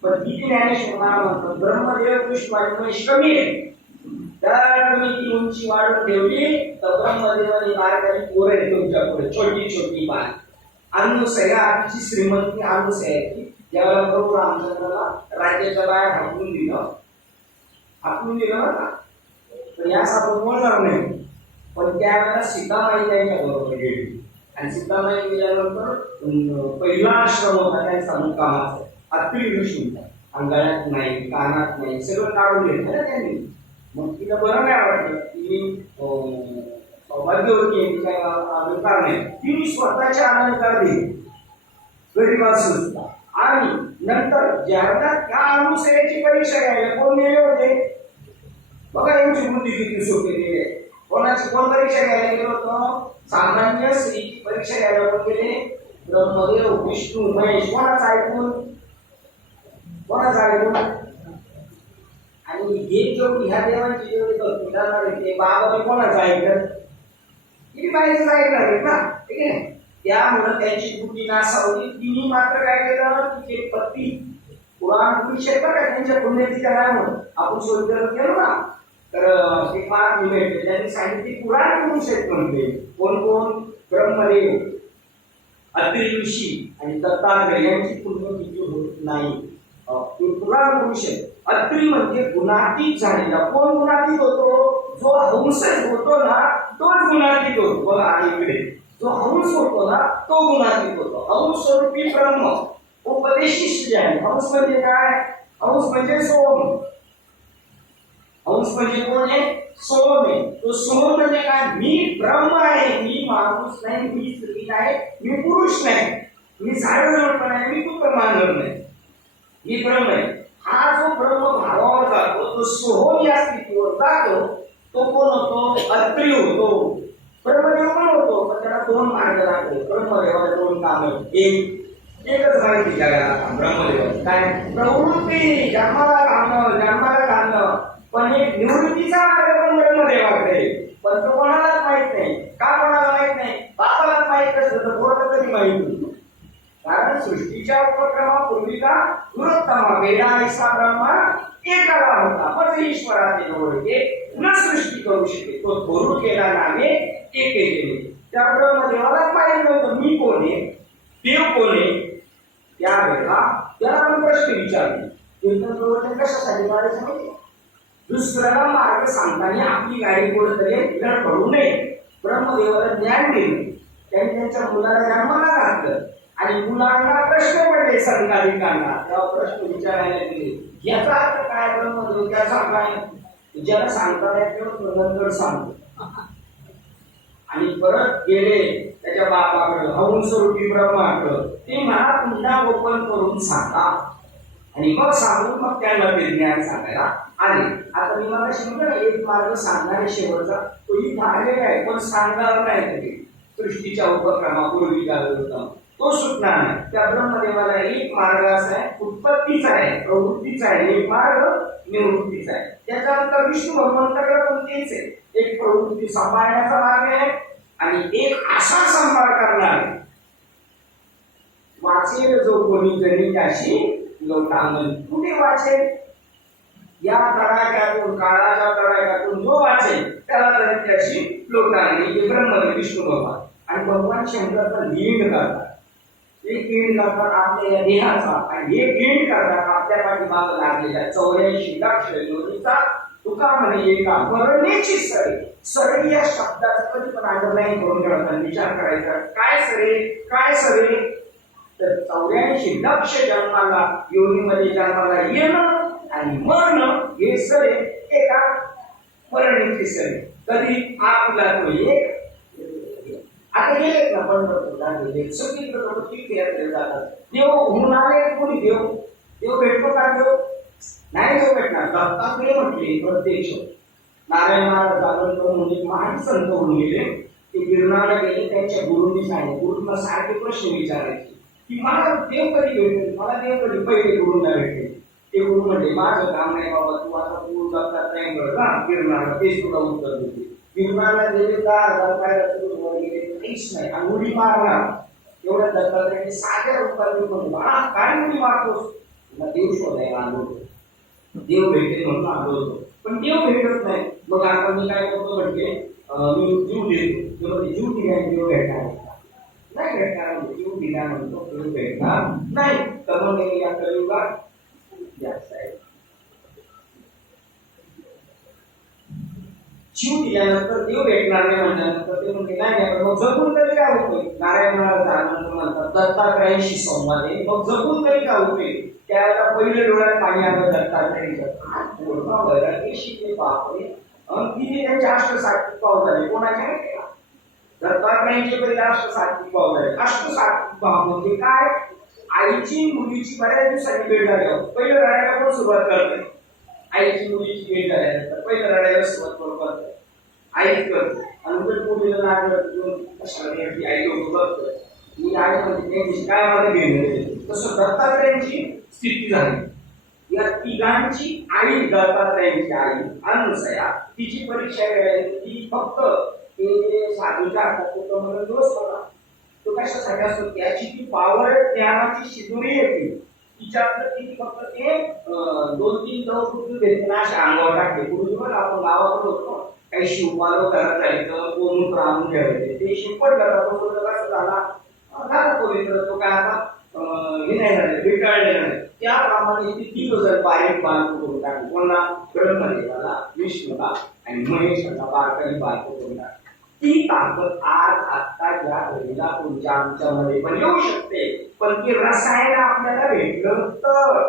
पण किती ज्ञानेश्वर म्हणतात ब्रह्मदेव कृष्ण आणि महेश कमी आहे तर तुम्ही ती उंची वाढवून ठेवली तर ब्रह्मदेवानी बारकाली पोरं आहे तुमच्या पुढे छोटी छोटी बाळ अनुसया आधीची श्रीमंती अनुसयाची ज्यावेळेला प्रभू रामचंद्राला राज्याच्या बाहेर हाकून दिलं ना पण यास आपण बोलणार नाही पण त्यावेळेला सीतामाई त्यांच्या बरोबर गेली आणि सिद्धामाई गेल्यानंतर पहिला आश्रम होता त्यांचा मुक्कामाचा, अत्रि ऋषींचा. अंगाळ्यात नाही, कानात नाही, सगळं काढून घेतलं ना त्यांनी. मग तिला बरं नाही वाटलं, ती सौभाग्यवती आहे, तिला अलंकार नाही, तिने स्वतःचे अलंकार दिले गरीबासून. आणि नंतर ज्यांना त्या अनुसयाची परीक्षा घ्यायला कोण गेले होते बघा, यांची बुद्धी किती सोपी गेली. कोणाची कोण परीक्षा घ्यायला गेलो होतो? सामान्य स्त्रीची परीक्षा घ्यायला कोण गेले? ब्रह्मदेव, विष्णू, महेश. कोणाचं ऐकून? कोणाचं ऐकून? आणि हे जेवढी ह्या देवांची जेवढी कल्पना करणार आहे ते बाबाने कोणाचं ऐकलं? किती बाईचं ऐकणार आहेत ना, ठीक आहे. त्यामुळे त्यांची बुद्धी नासावली. तिने मात्र काय केलं? तिचे पती पुराण पुरुष आहेत बघा, त्यांच्या पुण्यतिथ्या काय म्हणून आपण शोधलं केलं ना, तर ते फार भेटले. त्यांनी सांगितले पुराण पुरुष आहेत म्हणते. कोण कोण? ब्रह्मदेव, अत्रि ऋषी आणि दत्तात्रय यांची पुण्यतिथी होत नाही. ते पुराण पुरुष आहेत. अत्रि म्हणजे गुणातीत झालेला. कोण गुणातीत होतो? जो हंसच होतो ना तोच गुणातीत होतो. बघा आणि इकडे जो हंस होतो ना तो गुणातीत होतो. हंस स्वरूपी ब्रह्म उपदेशिष्ट आहे. हंस म्हणजे काय? हंस म्हणजे सोम. हंस म्हणजे कोण आहे? सोम आहे. तो सोम म्हणजे काय? मी ब्रह्म आहे, मी माणूस नाही, मी स्त्री नाही, मी पुरुष नाही, मी झाडझुड पण आहे, मी कुत्र मानव नाही, मी ब्रह्म आहे. हा जो ब्रह्म भावावर जातो, तो सोहम या स्थितीवर जातो, तो कोण होतो? अत्रि होतो. ब्रह्मदेव पण होतो, पण त्याला दोन मार्ग दाखवले. ब्रह्मदेवाला दोन काम. एकच माहिती जगाला ब्रह्मदेव काय? प्रवृत्ती, जन्माला घालणं. पण एक निवृत्तीचा मार्ग पण ब्रह्मदेवाकडे, पण तो कोणालाच माहित नाही. का कोणाला माहित नाही? बापालाच माहित असतं तर कोणाला तरी माहित होतं. कारण सृष्टीच्या उपक्रमापूर्वीचा दुरोत्तमा वेदा ऐसा ब्रह्मा एकाला होता. पण ईश्वराचे जवळ पुन्हा सृष्टी करू शके. तो थोरू केला नामे एके केले. त्या ब्रह्मदेवाला माहित नव्हतं मी कोण आहे, देव कोण आहे. त्यावेळेला त्याला आपण प्रश्न विचारले. कीर्तन प्रवचन कशासाठी करायचं माहिती? दुसऱ्याला मार्ग सांगताना आपली गाडी कुठेतरी धड पडू नये. ब्रह्मदेवाला ज्ञान दिलं. त्यांनी त्यांच्या मुलाला जन्माला घातलं आणि मुलांना प्रश्न पडले संतानिकांना. तेव्हा प्रश्न विचारायला गेले. याचा अर्थ काय? ब्रह्मदेव त्याचा काय? ज्याला सांगता येत नंतर सांगतो. आणि परत गेले त्याच्या बापाकडं, हंसरूपी ब्रह्माकडं. ते मला पुन्हा ओपन करून सांगा. आणि मग सांगून मग त्यांना ते ज्ञान सांगायला आले. आता मी मला शिकलो एक मार्ग सांगणारे शेवटचा तोही झालेला आहे, पण सांगणार नाही तरी सृष्टीच्या उपक्रमापूर्वी होता तो सुटणार नाही. त्या ब्रह्मदेवाला एक मार्ग असा आहे, उत्पत्तीचा आहे, प्रवृत्तीचा आहे, एक मार्ग निवृत्तीचा आहे. त्याच्यानंतर विष्णू भगवंताकडे पण तेच आहे. एक प्रवृत्ती सांभाळण्याचा मार्ग आहे आणि एक आशा सांभाळ करणार. वाचेल जो कोणी जणी त्याशी लोटांगण. कुठे वाचेल? या तडाख्यातून, काळाच्या तडाख्यातून जो वाचेल त्याला तरी त्याशी लोटांगण. हे ब्रह्मदेव विष्णू भगवान आणि भगवान शंकरचा लीन करतात. एक लीन करतात आपल्या या देहाचा आणि एक लीन करतात आपल्या पाठीमागे लागलेल्या 84 लक्ष योनीचा. तुका म्हणे एका मरणेची सरी. सरी या शब्दाचा कधी पण अंडरलाईन करून ठेवतात. विचार करायचा काय सरे, काय सरे? तर 84 लक्ष जन्माला योनीमध्ये जन्माला येणं आणि मरणं हे सरे एका मरणेची सरी. कधी आपला तो एक आता गेलेत ना पंढरपूरला गेले, सगळीकडे लोक तीर्थयात्रेला जातात. देव म्हणून आले कोणी? देव देव भेटतो का? देव नाही देव भेटणार. दत्तात्रय म्हटले प्रत्यक्ष. नारायण महाराज जागरण म्हणजे महान संत होऊन गेले. ते गिरणाला गेले. त्यांच्या गुरूंनी सांगितले, गुरूंना सारखे प्रश्न विचारायचे की मला देव कधी भेटेल, मला देव कधी? पहिले गुरूंना भेटेल. ते गुरु म्हणले माझं काम नाही बाबा, तू आता गुरु दत्तात्रय का गिरणाला, तेच तुला उत्तर देते. गिरणाला गेले का गेले काहीच नाही आणि उडी मारणार. एवढ्या दत्तात्रयाने साध्या रूपात म्हणून काय उडी मारतोस? देव शोधायला आलो होतो, देव भेटेल म्हणून आलो होतो, पण देव भेटत नाही. मग आता मी काय करतो म्हणजे मी जीव देतो. जीव दिल्याने देव भेटणार नाही, भेटणार. जीव दिला म्हणतो देव भेटणार नाही. तर मग या कलियुगात जास्त आहे. जीव दिल्यानंतर देव भेटणार नाही म्हटल्यानंतर ते म्हणते नाही नाही मग जगून तरी काय होतोय. नारायणाला झाल्यानंतर म्हणतात दत्तात्रयाशी संवाद आहे, मग जगून तरी काय होतोय. त्याला पहिले डोळ्यात पाणी आलं दत्तात्रय शिकले बापरे. तिने त्यांचे अष्टसात्विक पाव झाले. कोणाचे माहिती का? दत्तात्रयांचे पहिले अष्टसात्विक पाव झाले. अष्टसात्विक भाव म्हणजे काय? आईची मुलीची बऱ्याच दिवसांनी भेट झाली. पहिलं रडायला पण सुरुवात करते. आईची मुलीची भेट झाल्यानंतर पहिलं रडायला सुरुवात करते. आईच करते आणि उलट मुलीला नाग कशाला आई लोक बघतोय मी आई म्हणजे काय मला घेणं. तसं दत्तात्रयांची स्थिती झाली. या तिघांची आई दत्तात्रयांची आई अनुसया तिची परीक्षा घ्यायची. ती फक्त ते साधूच्या हातात म्हणून दोष होता. तो कशासाठी असतो? त्याची ती पावर ज्ञानाची शिदोरी येते तिच्यातलं. ती फक्त ते 2-3 दौड घेतले अशा अंगावर टाकते. पूर्वी आपण गावाकडे होतो काही शिवपालो करत जायचं कोण आणून ठेवायचे ते शिवपट करतात. तो कसं झाला पवित्र तो काय आता हे नाही झाले बिघडले नाही. त्याप्रमाणे ती 3 जण बारीक बालक करून टाकली. कोणा? ब्रह्मदेवाला, विष्णूला आणि महेशाला बारकाई बालक करून टाकली. ती ताकद आज आता या घडीला तुमच्या आमच्यामध्ये पण येऊ शकते. पण ती रसायन आपल्याला भेटलं तर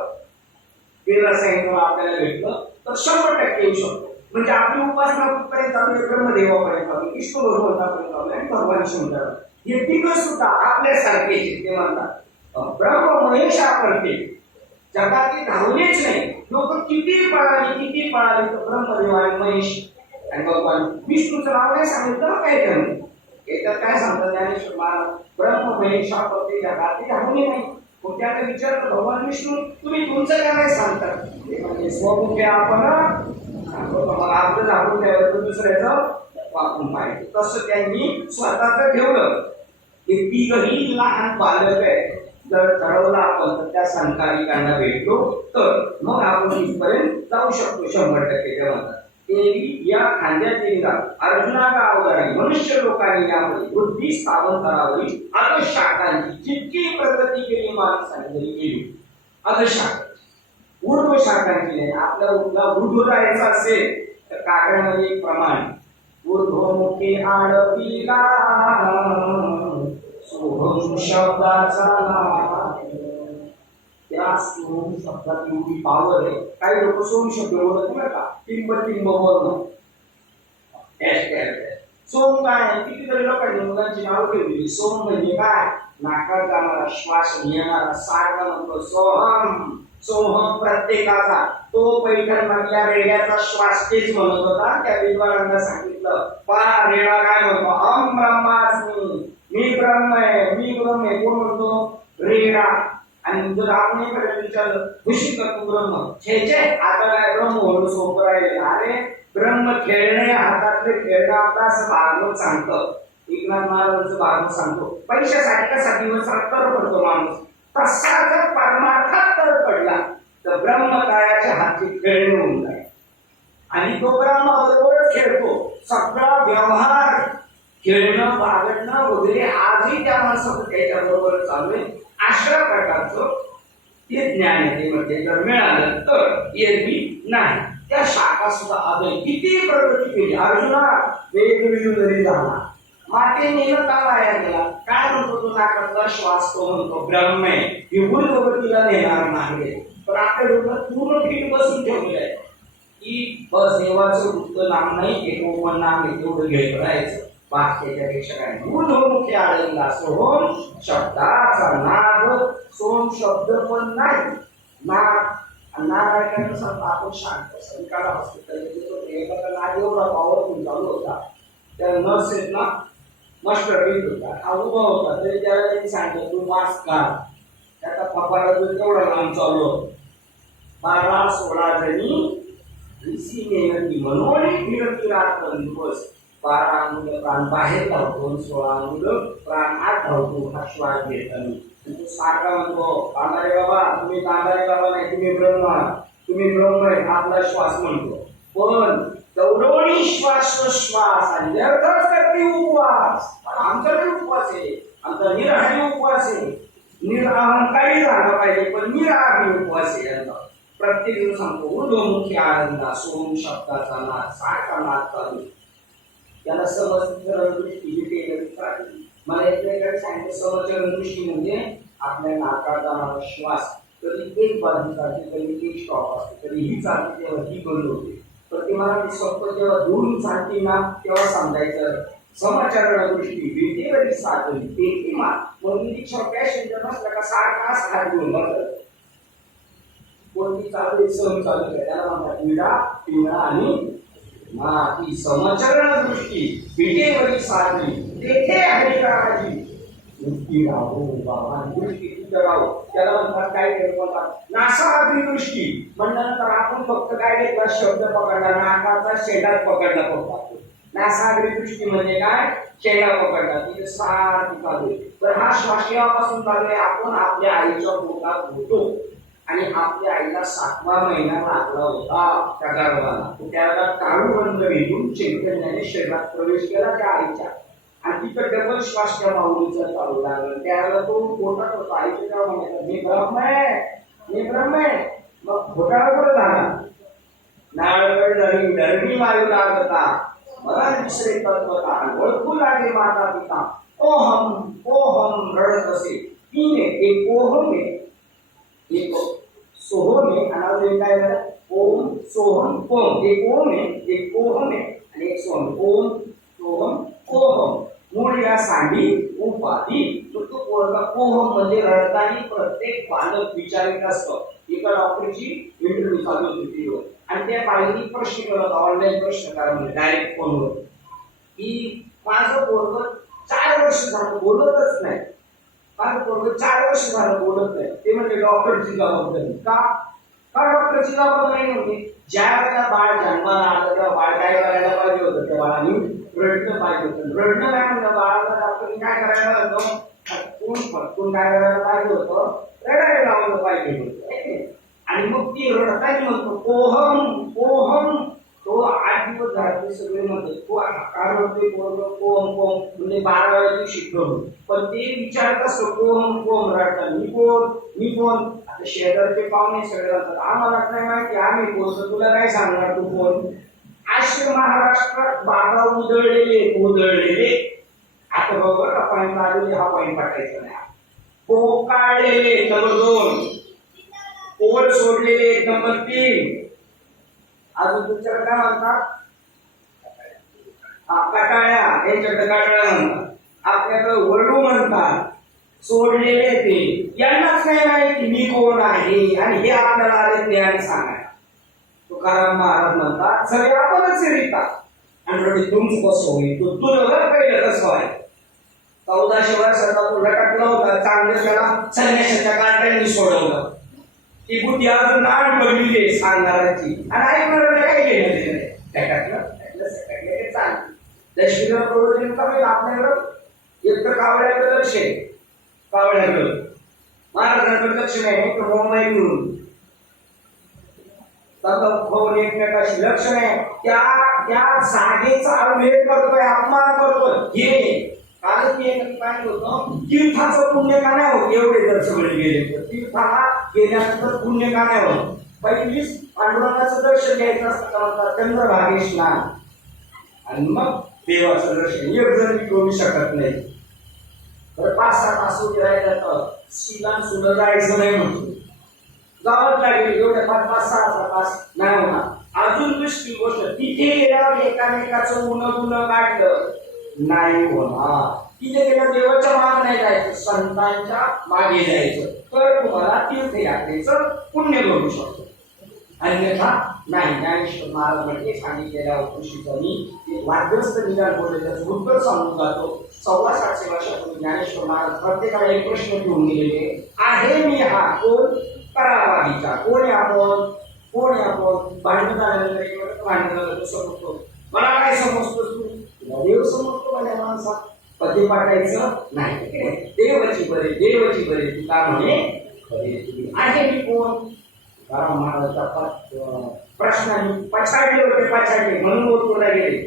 ते रसायन आपल्याला भेटलं तर 100% येऊ शकतो. म्हणजे आपली उपासना कुठपर्यंत चालू? ब्रह्मदेवापर्यंत चालू, विष्णू भगवंतापर्यंत चालू आणि भगवान शंकर. हे तिघ सुद्धा आपल्यासारखेच ते म्हणतात ब्रह्म महेशाप्रती जगातली धावलेच नाही. लोक किती पळाली तर ब्रह्मदेव आणि महेश आणि भगवान विष्णूचं नाव नाही सांगितलं काय त्यामध्ये. याच्यात काय सांगतात ज्ञानेश्वर महाराज? ब्रह्म महेशाप्रती जगातली धावली नाही. मग त्याला विचारलं भगवान विष्णू तुम्ही तुमचं काय नाही सांगतात? ते म्हणजे स्वमुखे आपण आपलं झाडून द्यावं दुसऱ्याचं वापरून पाहिजे. तसं त्यांनी स्वतःच ठेवलं. ते तिघही लहान बालक आहे. जर ठरवलं आपण तर त्या संकारिकांना भेटलो तर मग आपण इथपर्यंत जाऊ शकतो 100%. तेव्हा देवी या खांद्यात येणार अर्जुनाला अवघडाई मनुष्य लोकांनी यामध्ये बुद्धी स्थापन करावी. अधशाखांची जितकी प्रगती केली माणसाने जरी केली अधशाखांची ऊर्ध्व शाखांची नाही. आपल्याला ऊर्ध्व जायचं असेल तर काकड्यामध्ये एक प्रमाण ऊर्ध्वमुखे आडविला सोहम शब्दाचा त्या सोहम शब्दात एवढी पावर आहे. काही लोक सोहम शब्द बोलत नाही का? टिंब बोलणं सोम काय? कितीतरी लोकांनी मुलांची नाव ठेवली. सोम म्हणजे काय? नाकात जाणारा श्वास घेणारा सारखा म्हणतो सोहम. सोहम प्रत्येकाचा तो पैठण मधल्या रेड्याचा श्वास तेच म्हणत होता. त्या विद्वानांना सांगितलं पा रेडा काय म्हणतो? अहम ब्रह्मास्मी, मी ब्रह्म आहे, मी ब्रह्म आहे. कोण म्हणतो? रेडा. आणि जर आपण एखाद्या विचारलं खुशी करतो ब्रह्म छेचे आता काय ब्रह्म म्हणून सोपं राहिले. अरे ब्रह्म खेळणे हातातले खेळणं आपला असं भागवत सांगतं. एकनाथ महाराजांचं भागवत सांगतो पैशासाठी कसा दिवस तर पडतो माणूस तसा जर परमार्थात तर पडला तर ब्रह्मकायाच्या हाती खेळणे होऊन जाईल. आणि तो ब्रह्माबरोबरच खेळतो. सगळा व्यवहार खेळणं बागडणं वगैरे आजही त्या माणसाचं त्याच्या बरोबर चालू आहे. अशा प्रकारचं ते ज्ञान मध्ये जर मिळालं तर एरवी नाही. त्या शाखा सुद्धा आदय किती प्रगती केली. अर्जुना वेगवेगळी जरी झाला माते नेलं का वाया गेला? काय म्हणतो तो नाकातला श्वास? तो म्हणतो ब्रह्म आहे. विभूल गतीला नेणार नाही. पण आपल्या डोक्यात पूर्ण फिट बसून ठेवलेलं आहे की बस देवाचं वृत्त नाम नाही एक ओपन नाम आहे तेवढं घ्यायचं राहायचं. बाकीच्यापेक्षा काय ऊर्ध्वमुखी आळंदा सोहम शब्दाचा नाद. सोम शब्द पण नाही नाद. नारायणाचं आपण शांत संकाला हॉस्पिटल एखादा नाद एवढा पॉवरफुल चालू होता. त्या नर्सेस ना मस्ट घेत होता. हा उभा होता तरी त्याला त्यांनी सांगितलं तू मास्क काढ. त्याचा फपारा तेवढा लांब चालू होता. 12-16 जणी ऋषी मेहनती म्हणून फिरती रात्र दिवस 12 मुलं प्राण बाहेर धावतो 16 मुलं प्राण आत धावतो. हा श्वास घेताना तो सारखा म्हणतो तांबारे बाबा तुम्ही तांबारे बाबा नाही तुम्ही ब्रह्म आहे. आपला श्वास म्हणतो पण गौरवणी श्वासोश्वास आणि व्यर्थच करते उपवास. आमचा काही उपवास आहे. आमचा निराहारी उपवास आहे. निरअहंकारी झाला पाहिजे पण निराहारी उपवास आहे. प्रत्येक जण सांगतो ऊर्ध्वमुखी आनंदा सोम शब्दाचा नाद सारखा नाद चालू. त्याला समचरण दृष्टी भेटेल. मला एकमेकांनी सांगितलं समचरण दृष्टी म्हणजे आपल्या नाकात जाणारा श्वास कधी एक बाजू चालते, कधी एक स्टॉप असते, कधी ही चालते तेव्हा ही बंद होते. तर ते मला ते स्वप्न जेव्हा दूरून चालते ना तेव्हा समजायचं समाचार दृष्टी विटेवरी साधली ते किंवा मग निरीक्षण पॅसेंजर नसलं का सारखा हात घेऊन बसत कोणती चालू सहन चालू आहे त्याला म्हणतात विडा पिंगळा आणि ती समचरण दृष्टी विटेवरी साधली तेथे आहे राहायची मुक्ती राहो बाबा दृष्टी तुझ्या राहो त्याला म्हणतात काय म्हणतात नासाग्री दृष्टी म्हणल्यानंतर आपण फक्त काय घेतला शब्द पकडला नाकाचा शेंडात पकडला फक्त नासाग्री दृष्टी म्हणजे काय शेंडा पकडला तिथे सारखी चालू आहे. तर हा श्वास केव्हापासून चालू आहे आपण आपल्या आईच्या पोटात होतो आणि आपल्या आईला 7वा महिना लागला होता त्या गर्भाला. त्याला काळू बंद घेऊन चैतन्याने शरीरात प्रवेश केला त्या आईच्या आणि तिथं डबल श्वास त्या माऊलीचा चालू लागला. त्यावेळेला तो पोटात होता आईच्या तेव्हा म्हणायचा मी ब्रह्म आहे मी ब्रह्म आहे. मग घोटाळा करत झाला नाळगड झाली धरणी वायू लागता मला दुसरे तत्वता ओळखू लागले माता पिता ओहम ओहम रडत असे तिने एक ओहम आहे एक सोहम आहे आणि काय झालं ओम सोहम ओम एक ओम आहे एक ओहम आहे आणि एक सोहम ओम सोहम ओहम मूळ या सांडी उपाधी तो ओहम म्हणजे रडताना प्रत्येक बालक विचारित असतं. एका डॉक्टरची इंटरव्ह्यू चालू होती आणि त्या बाईंनी प्रश्न करत ऑनलाईन प्रश्न करा म्हणजे डायरेक्ट फोनवर की माझं पोरग 4 वर्ष झालं बोलतच नाही माझं पोरग 4 वर्ष झालं बोलत नाही. ते म्हणजे डॉक्टरची जबाबदारी का डॉक्टरची जबाबदारी नव्हती. ज्या वेळेला बाळ जन्माला आलं तेव्हा बाळ काय करायला पाहिजे होतं त्या बाळाने रडणं पाहिजे होतं. रडणं काय म्हणलं बाळाला डॉक्टरने काय करायला होतं फटकून काय करायला पाहिजे होतं रडायला लावलं पाहिजे होतं. आणि मग ती रडताना म्हणतो पोहम पोहम तो 8 दिवस झाले सगळे म्हणतो तो काय म्हणतोय पोहम पोहम म्हणजे 12व्या दिवशी करून पण ते विचारत असतो पोहम पोहम रडतात मी कोण आता शेजारचे पाहुणे सगळे म्हणतात आम्हाला काय माहिती आम्ही कोण तुला काय सांगणार तू कोण. असे महाराष्ट्रात बागा उधळलेले आता बरोबर पॉईंट आलेले हा पॉईंट पाठायचा नाही. पोकाळलेले नंबर 2 ओव्हर सोडलेले नंबर 3 अजून तुमच्याकडे काय म्हणतात कटाळ्या यांच्याकडे कटाळ्या म्हणतात आपल्याकडे वडू म्हणतात सोडलेले ते यांनाच काय माहिती मी कोण आहे आणि हे आपल्याला आले ज्ञान सांगायला. तुकाराम महाराज म्हणतात सगळे आपणच रितात आणि तुमचं कसं होईल तुझं घर पहिलं कसं व्हायचं. 1400 वर्षाचा तो लटकला होता चांगलं त्याला संन्यासाच्या काळाने सोडवलं ती बुद्धी अजून नाण पडली सांगणाराची आणि ऐकणाऱ्याला काय घेणं चांगलं दक्षिणा प्रवचन कमी आपल्याकडं एक तर कावळ्याकडे लक्ष आहे कावळ्याकडं महाराजांकडे लक्ष नाही तर मुंबई मिळून फोन एकमेकाशी लक्ष नाही त्या जागेचा अवहेळ करतोय अपमान करतोय हे कारण की काय होतं तीर्थाचं पुण्य का नाही होत एवढे जर सगळे गेले तर तीर्थाला गेल्यानंतर पुण्य का नाही होत. पहिलीच पांडुरंगाचं दर्शन घ्यायचं असतं चंद्रभागेश ना आणि मग देवाचं दर्शन एक जण करू शकत नाही. तर 5-6 तास उभे राहिलं तर शिलान सुद्धा जायचं नाही म्हणतो जावंच लागेल एवढ्या 5-6 तास नाही होणार. अजून दुसरी गोष्ट तिथे गेल्यावर एकामेकाचं उन्हा काढलं नाही होणार. तिथे गेलं देवाच्या मागे नाही जायचं संतांच्या मागे जायचं तर तुम्हाला तीर्थयात्रेचं पुण्य मिळू शकतो अन्यथा नाही. ज्ञानेश्वर महाराज म्हणजे सांगितलेल्या ऋषींनी वादग्रस्त निदान बोलले त्याचं उत्तर सांगून जातो. 1600 वर्षापूर्वी ज्ञानेश्वर महाराज प्रत्येकाला एक प्रश्न घेऊन गेलेले आहे मी हा कोण करावाचा कोण आपण भांडण झाल्यानंतर भांडण झालं कसं बघतो मला काय समजतोस तू देव समजतो माझ्या माणसा पती पाठायचं नाही. देवाची बरे तुला म्हणे आहे मी कोण महाराजांचा प्रश्नाने पछाडले म्हणून बोलतोला गेले.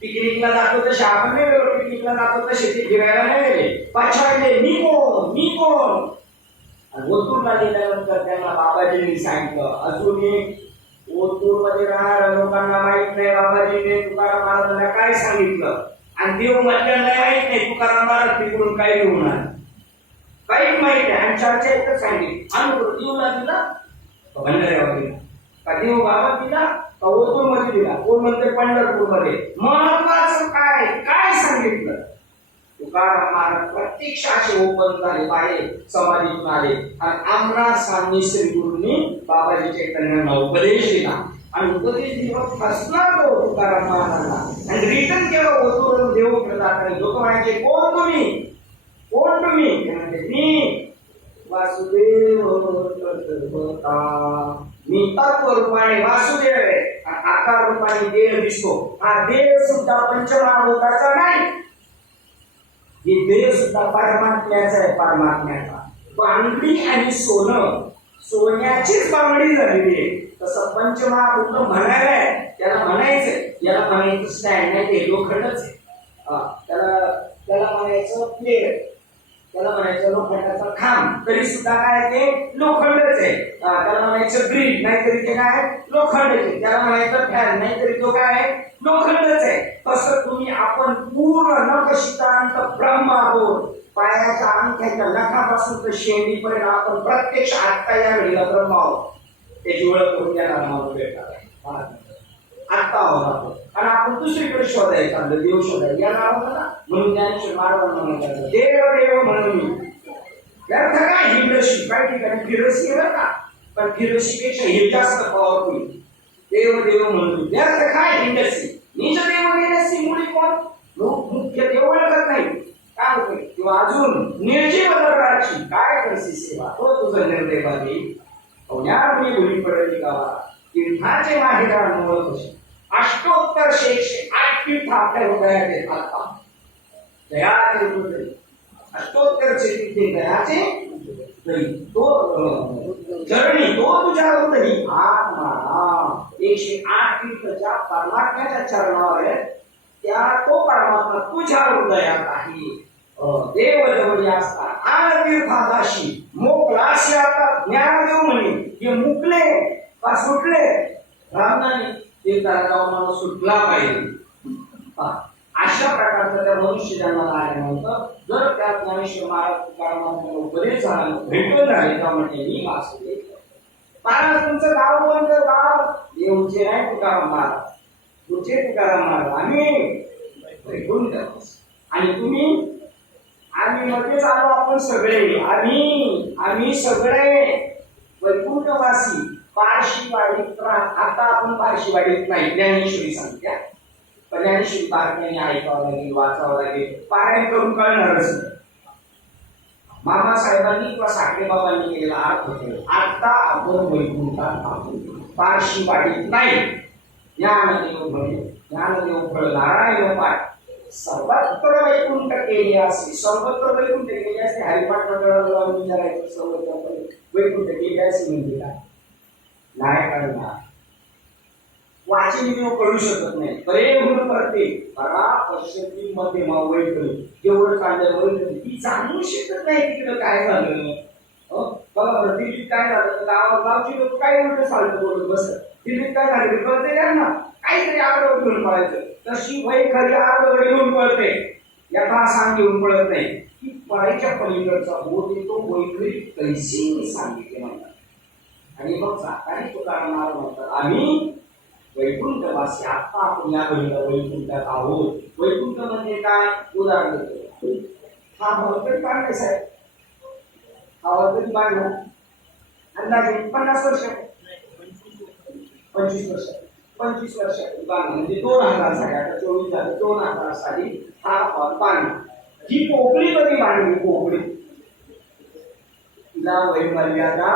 पिकनिकला जातो तसे आपण नाही गेलो पिकनिकला जातो तसे ते फिरायला नाही गेले पछाडले मी कोण आणि ओतूरला गेल्यानंतर त्यांना बाबाजींनी सांगितलं अजून एक ओतूर मध्ये राहणाऱ्या लोकांना माहित नाही बाबाजीने तुकाराम महाराजांना काय सांगितलं, आणि देव मधल्यांना माहित नाही तुकाराम महाराज तिकडून काय घेऊन आले, काहीच माहित नाही. आणि चर्चा एकच सांगितली, अनुभव देवला दिला का भंडाऱ्यावर दिला, का देव बाबा दिला का ओतूर मध्ये दिला, कोण म्हणते पंढरपूर मध्ये. महत्वाचं काय काय सांगितलं, तुकाराम महाराज प्रत्यक्ष असे ओपन झाले, बाहेर समाधीतून आले आणि आमना सांगणी श्री गुरुंनी बाबाजी चैतन्यांना उपदेश दिला. आणि उपदेश दिला फसला तो तुकाराम महाराजांना आणि रिटर्न केलं ओतूर देव जात आणि लोक म्हणायचे कोण तुम्ही, कोण तुम्ही, मी वासुदेव मी तत्व रूपाने वासुदेव आहे, आकार रूपाने देव दिसतो. हा देव सुद्धा पंचमहाभूताचा नाही, हे देव सुद्धा परमात्म्याचा आहे, परमात्म्याचा. बांगडी आणि सोनं, सोन्याचीच बांगडी झालेली आहे. तसं पंचमहाभूत म्हणायला आहे, त्याला म्हणायचंय, याला म्हणायचं स्टँड नाही, ते लोखंडच आहे. त्याला म्हणायचं प्लेट, त्याला म्हणायचं लोखंडाचा खांब, तरी सुद्धा काय ते लोखंडच आहे. त्याला म्हणायचं ग्रीड, नाहीतरी ते काय लोखंडच आहे. त्याला म्हणायचं फॅन, नाहीतरी तो काय लोखंडच आहे. तसं तुम्ही आपण पूर्ण नखशितांत ब्रह्म आहोत. पायाच्या अंगठ्याच्या नखापासून तर शेंडीपर्यंत आपण प्रत्यक्ष आत्ता या घडीला ब्रह्म आहोत. त्याची ओळख करून द्यायला मला भेटणार आत्ता आहोत आपण. आणि आपण दुसरीकडे शोधायला चाललं, देव शोधायला याला आहोत ना. म्हणून ज्ञानेश्वर महाराजांना म्हणतात देव देव म्हणून मी व्यर्थ काय हिरशी, काही ठिकाणी फिरसी आहे का, पण फिरशीपेक्षा हे जास्त पॉवरफुल. देव देव म्हणून व्यर्थ काय हिंडसी, निज देव देणसी मुळी कोण, मुख्य देव ओळखत नाही काय होते, किंवा अजून निर्जीव दगडाची काय करसी सेवा, तो तुझं निर्दय बाबी अवज्ञानी भुली पडली गावा. तीर्थाचे माहेरान ओळख कशी, अष्टोत्तर 108 तीर्थ आपल्या हृदयात येतात. दयाचे हृदय अष्टोत्तरचे तीर्थे दयाचे तो चरणी, तो तुझ्या हृदयी आत्मा. 108 तीर्थच्या परमात्म्याच्या चरणावर आहे, त्या तो परमात्मा तुझ्या हृदयात आहे. देव जवळ असतात आन तीर्थादाशी मोकलाशी आता ज्ञानदेव म्हणे हे मुकले का सुटले, रामनाने तीर्थाला जाऊन माणूस सुटला पाहिजे. अशा प्रकारचं त्या मनुष्य जन्माला आल्यानंतर जर त्या ज्ञानेश्वर महाराज तुकारामांना उपदेश झाला, भेटून झाले का म्हणजे मी वासुदेव. महाराज तुमचं गाव कोणतं गाव, येऊचे नाही तुकाराम महाराज, तुझे तुकाराम महाराज आम्ही भेटून जातो. आणि तुम्ही आम्ही मध्येच आलो आपण सगळे, आम्ही सगळे वैकुंठवासी पारशीवाडीत. आता आपण पारशीवाडीत नाही, ज्ञानेश्वरी सांगत्या, पण ज्ञानेश्वरी बातम्याने ऐकावं लागेल, वाचावं लागेल, पारायण करून कळणारच नाही. मामासाहेबांनी किंवा साखरे बाबांनी केलेला अर्थ होते, आता आपण वैकुंठात आहोत, पारशीवाडीत नाही. ज्ञानदेव म्हणे ज्ञानदेव फळ नारायण पाठ सर्वत्र वैकुंठ केली असे, सर्वत्र वैकुंठ केली असे. हरिपाठ मंडळाला विचारायचं सर्वत्र वैकुंठ केली असे म्हणजे काय, नाही कळणार. वाचन कळू शकत नाही. परे गुण करते परा पश्चिम मध्ये वैकुंठ जेवढं चाललं ती जाणू शकत नाही तिकडं काय झालं. बघा दिल्लीत काय झालं, गावची लोक काय उलट चालतं बोलत बसत. दिल्लीत काय झालं कळते ना, काहीतरी आकडं घेऊन पळायचं. तशी वय खरी आकडं घेऊन पळते, याचा सांग घेऊन पळत नाही. की पळायच्या पलीकडचा बोध येतो, वैखरी कैसी सांगितले म्हणतात. आणि मग साकारी तुकाराम महाराज म्हणतात आम्ही वैकुंठवासी, आता आपण या घडीला वैकुंठात आहोत. वैकुंठ म्हणजे काय, उदाहरण देतो. हा भरतरी काढले साहेब, हा भरतरी काढला अंदाजे 50 वर्ष, 25 वर्ष म्हणजे 2000 साली, आता 24 झाले, 2000 साली हा हॉल बांधला. ही पोकळी कधी बांधली, पोकळी तिला वैमर्यादा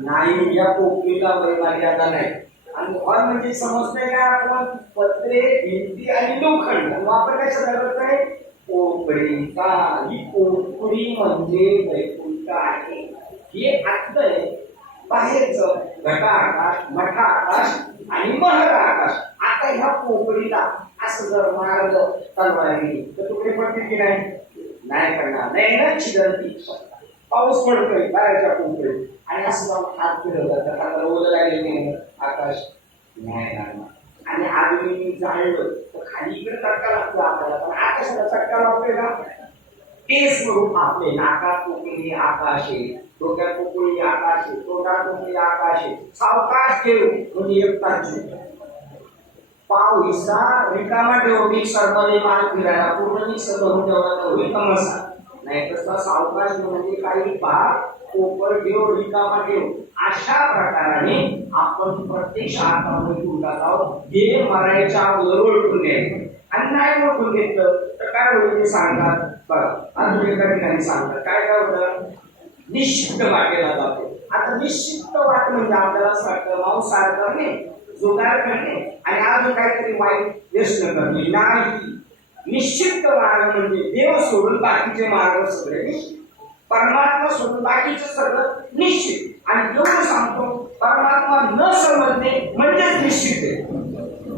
नाही, या पोकळीला वैमर्यादा नाही. आणि हॉल म्हणजे समजते काय आपण, पत्रे भिंती आणि लोखंड. वापर कशा करत आहे, पोकळीचा. ही पोकळी म्हणजे वैकुंठ आहे. हे आतलं आहे, बाहेरचं घटाकाश, मठाकाश आणि महर आकाश. आता ह्या पोकळीला असं जर मारलं तलवारी तर तुकडे पडतील की नाही करणार नाही ना. छिदरती पाऊस पडतोय बाहेरच्या पोकळीत आणि असं जाऊन हात फिरवतात, हाताला ओलं लागले नाही आकाश नाही लागणार. आणि आधी जाळलं तर खाली इकडे चटका लागतो आपल्याला, पण आकाशाला चटका लागतोय का? ते स्वरूप आपले नाकात कोकणी आकाश आहे, डोक्यात कोकणी आकाश आहे, तोंडात कोकणी आकाश आहे. सावकाश ठेव म्हणजे एकटाच पाव हिस्सा रिकामा ठेव. मिक्सर मध्ये माल फिरायला पूर्ण मिक्सर भरून ठेवला तर होईल समस्या नाही. तसा सावकाश म्हणजे काही भाग कोपर ठेव, रिकामा ठेव. अशा प्रकाराने आपण प्रत्यक्ष हातामध्ये गुंडात आहोत. हे मरायच्या अगोदर ओळखून घ्यायचं. आणि नाही ओळखून घेतलं तर काय होईल ते सांगतात बघा. अजून एका ठिकाणी सांगतात काय काय होतं, निश्चित वाटेला जातो. आता निश्चित वाट म्हणजे आपल्याला सारखं मांसाहार करणे, जुगार करणे आणि अजून काहीतरी वाईट व्यसन करणे नाही. निश्चित मार्ग म्हणजे देव सोडून बाकीचे मार्ग सगळे निश्चित, परमात्मा सोडून बाकीचे सगळं निश्चित. आणि एवढं सांगतो, परमात्मा न समजणे म्हणजेच निश्चित आहे.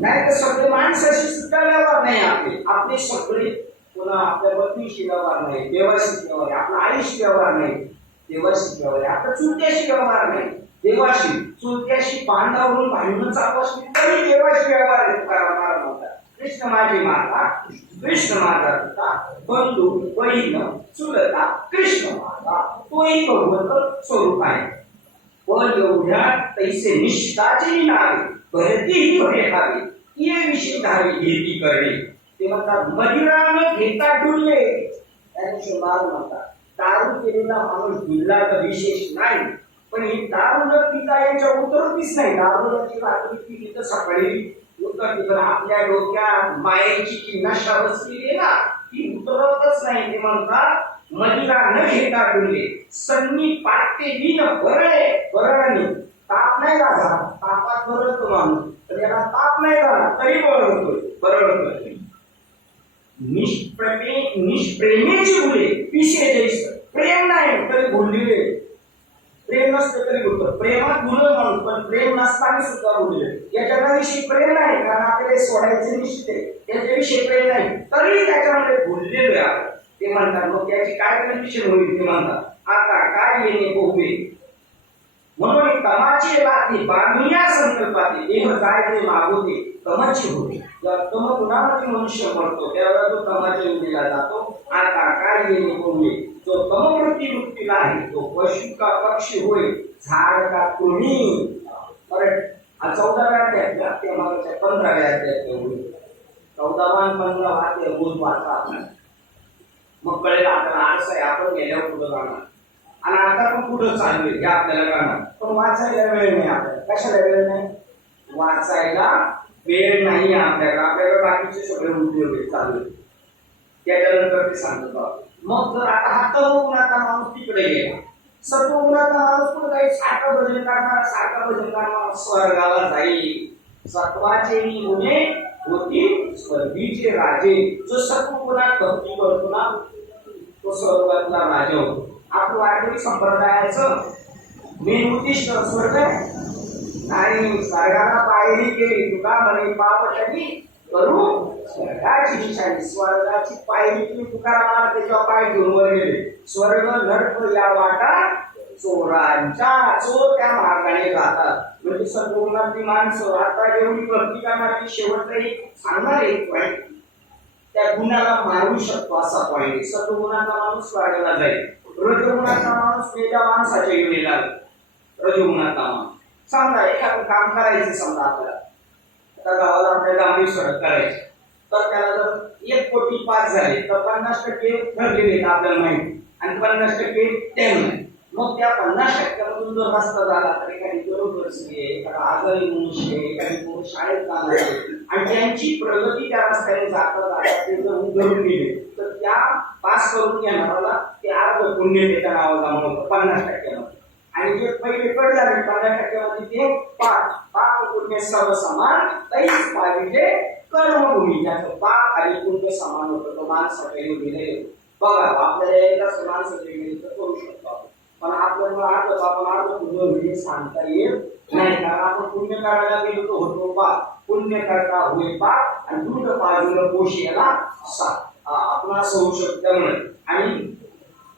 नाही तर सगळे माणसाशी सुद्धा व्यवहार नाही आपले. आपले सगळे पुन्हा आपल्या पत्नीशी व्यवहार नाही, देवाशी व्यवहार आहे, आपला आईशी व्यवहार नाही, देवाशी व्यवहार आहे, आपल्या चुलत्याशी व्यवहार नाही, देवाशी. चुलत्याशी बांधावरून भांडणं चालू असली तरी देवाशी व्यवहार आहे. तुकाराम म्हणतात कृष्ण माझी माता, कृष्ण माझा पिता, बंधू बहीण चुलता कृष्ण माता, तोही भगवंत स्वरूप आहे. पण एवढ्या तैसे निष्ठाची नावे भरतीही भरे खावे, ये विषयी धावे घेती करणे. ते म्हणतात मदिरा न घेता डुलले. त्यादिवशी मारू म्हणतात दारू केलेला माणूस डुलला तर विशेष नाही, पण ही दारू न पिता यांच्या उतरतीच नाही. दारूची रात्री पिली तर सकाळी उतरते, पण आपल्या डोक्यात मायेची जी नशा बसलेली ना ती उतरतच नाही. ते म्हणतात मदिरा न घेता डुलले, सन्नी पाटते बिन बरळे. बरळणी ताप नाही झाला, तापात बरळतो माणूस, तर याला ताप नाही झाला तरी बरळतोय, बरळतोय. निष्प्रेमेची मुले पिशे जैस. प्रेम नाही तरी भुलले, प्रेम नसते तरी बोलतो. प्रेमात मुलं माणूस, पण प्रेम नसताना सुद्धा बोलले. याच्याविषयी प्रेम नाही कारण आपल्याला सोडायचे निश्चित आहे, त्याच्याविषयी प्रेम नाही तरी त्याच्यामध्ये भुललेलो आहे आपण. ते म्हणतात मग त्याची काय कंडिशन होईल. ते म्हणतात आता काय येणे पोहे म्हणून तमाची लागते बांधूया संकल्पाते, देह जायचे मागवते तमाची होते. जर तम गुणामध्ये मनुष्य मरतो त्यावेळेला तो तमाच्या युद्धीला जातो. आता काय येणे पोहे, जो तमवृत्ती वृत्तीला आहे तो पशु का पक्षी होय, झाड का तुम्ही. बरं, हा 14व्या अध्यायातला ते मागच्या 15व्या अध्यायात होईल. 14वा आणि 15वा ते बोध वाचा. मग कळेल आपल्याला आरसा आहे आपण गेल्यावर पुढे जाणार आणि आता पण पुढे चाललोय हे आपल्याला कळणार. पण वाचायला वेळ नाही आपल्याला. कशाला वेळ नाही? वाचायला वेळ नाही आपल्याला. आपल्याला बाकीचे सगळे उद्योग चालू आहे. त्याच्यानंतर ते सांगतो. मग जर आता हा तमोगुणाचा माणूस तिकडे गेला, सत्वगुणाचा माणूस पुढे जाईल, सारखं भजन करणार, सारखं भजन करणार, स्वर्गाला जाईल. सत्वाचे गुणे होती स्वर्गीचे राजे. जो सत्वगुणात भक्ती करतो ना तो स्वर्गातला राजा होतो. आपलं वारकरी संप्रदायाचं मेन उद्दिष्ट स्वर्ग नाही. स्वर्गाला पायरी केली तुका म्हणे पापटली करू स्वर्गाची निशाणी. स्वर्गाची पायरी केली तुकारामाला त्याच्या पाय घेऊन वर गेले. स्वर्ग नरक या वाटा चोरांच्या, चोर त्या मार्गाने जातात. म्हणजे सद्गुणाची माणसं आता एवढी भक्ती करणारी शेवटचा एक सांगणार एक पॉईंट, त्या गुणाला मारू शकतो असा पॉईंट. सद्गुणाचा माणूस स्वर्गाला जाईल. रजगुणाचा माणूस वेगळ्या माणसाच्या योनीला. रजगुणाचा माणूस समजा एखादं काम करायचं, समजा आपल्याला आता गावाला आपल्याला आम्ही सडक करायची, तर त्याला जर 1 कोटी पास झाले तर 50% ठरलेले आपल्याला माहिती आणि 50% त्यानं नाही. मग त्या 50%मधून जर रस्ता झाला तर एखादी गरोदरची आहे, एखादा आजारी मनुष्य आहे, एखादी मुलं शाळेत जाणार आहे आणि त्यांची प्रगती त्या रस्त्याने जाता ते जर उघडून गेले तर त्या पास करून येणाऱ्याला ते अर्ध पुण्य त्याच्या नावाला म्हणतो 50%. आणि जे पहिले कड झाले 50%मध्ये ते पाप पुण्य सर्व समान तैस पाहिजे कर्मभूमी. ज्याचं पाप आणि पुण्य समान होतं तो माणसाच्या योनीला. बघा आपल्याला एकदा माणसाच्या योनीला करू शकतो आपण, पण आपल्याला आपण पुण्य सांगता येत नाही. कारण आपण पुण्य करायला गेलो तो होतो पाप, पुण्य करता होईल पाप आणि दूध बाजूला पोषेला साप. आपण असं होऊ शकतं म्हणून. आणि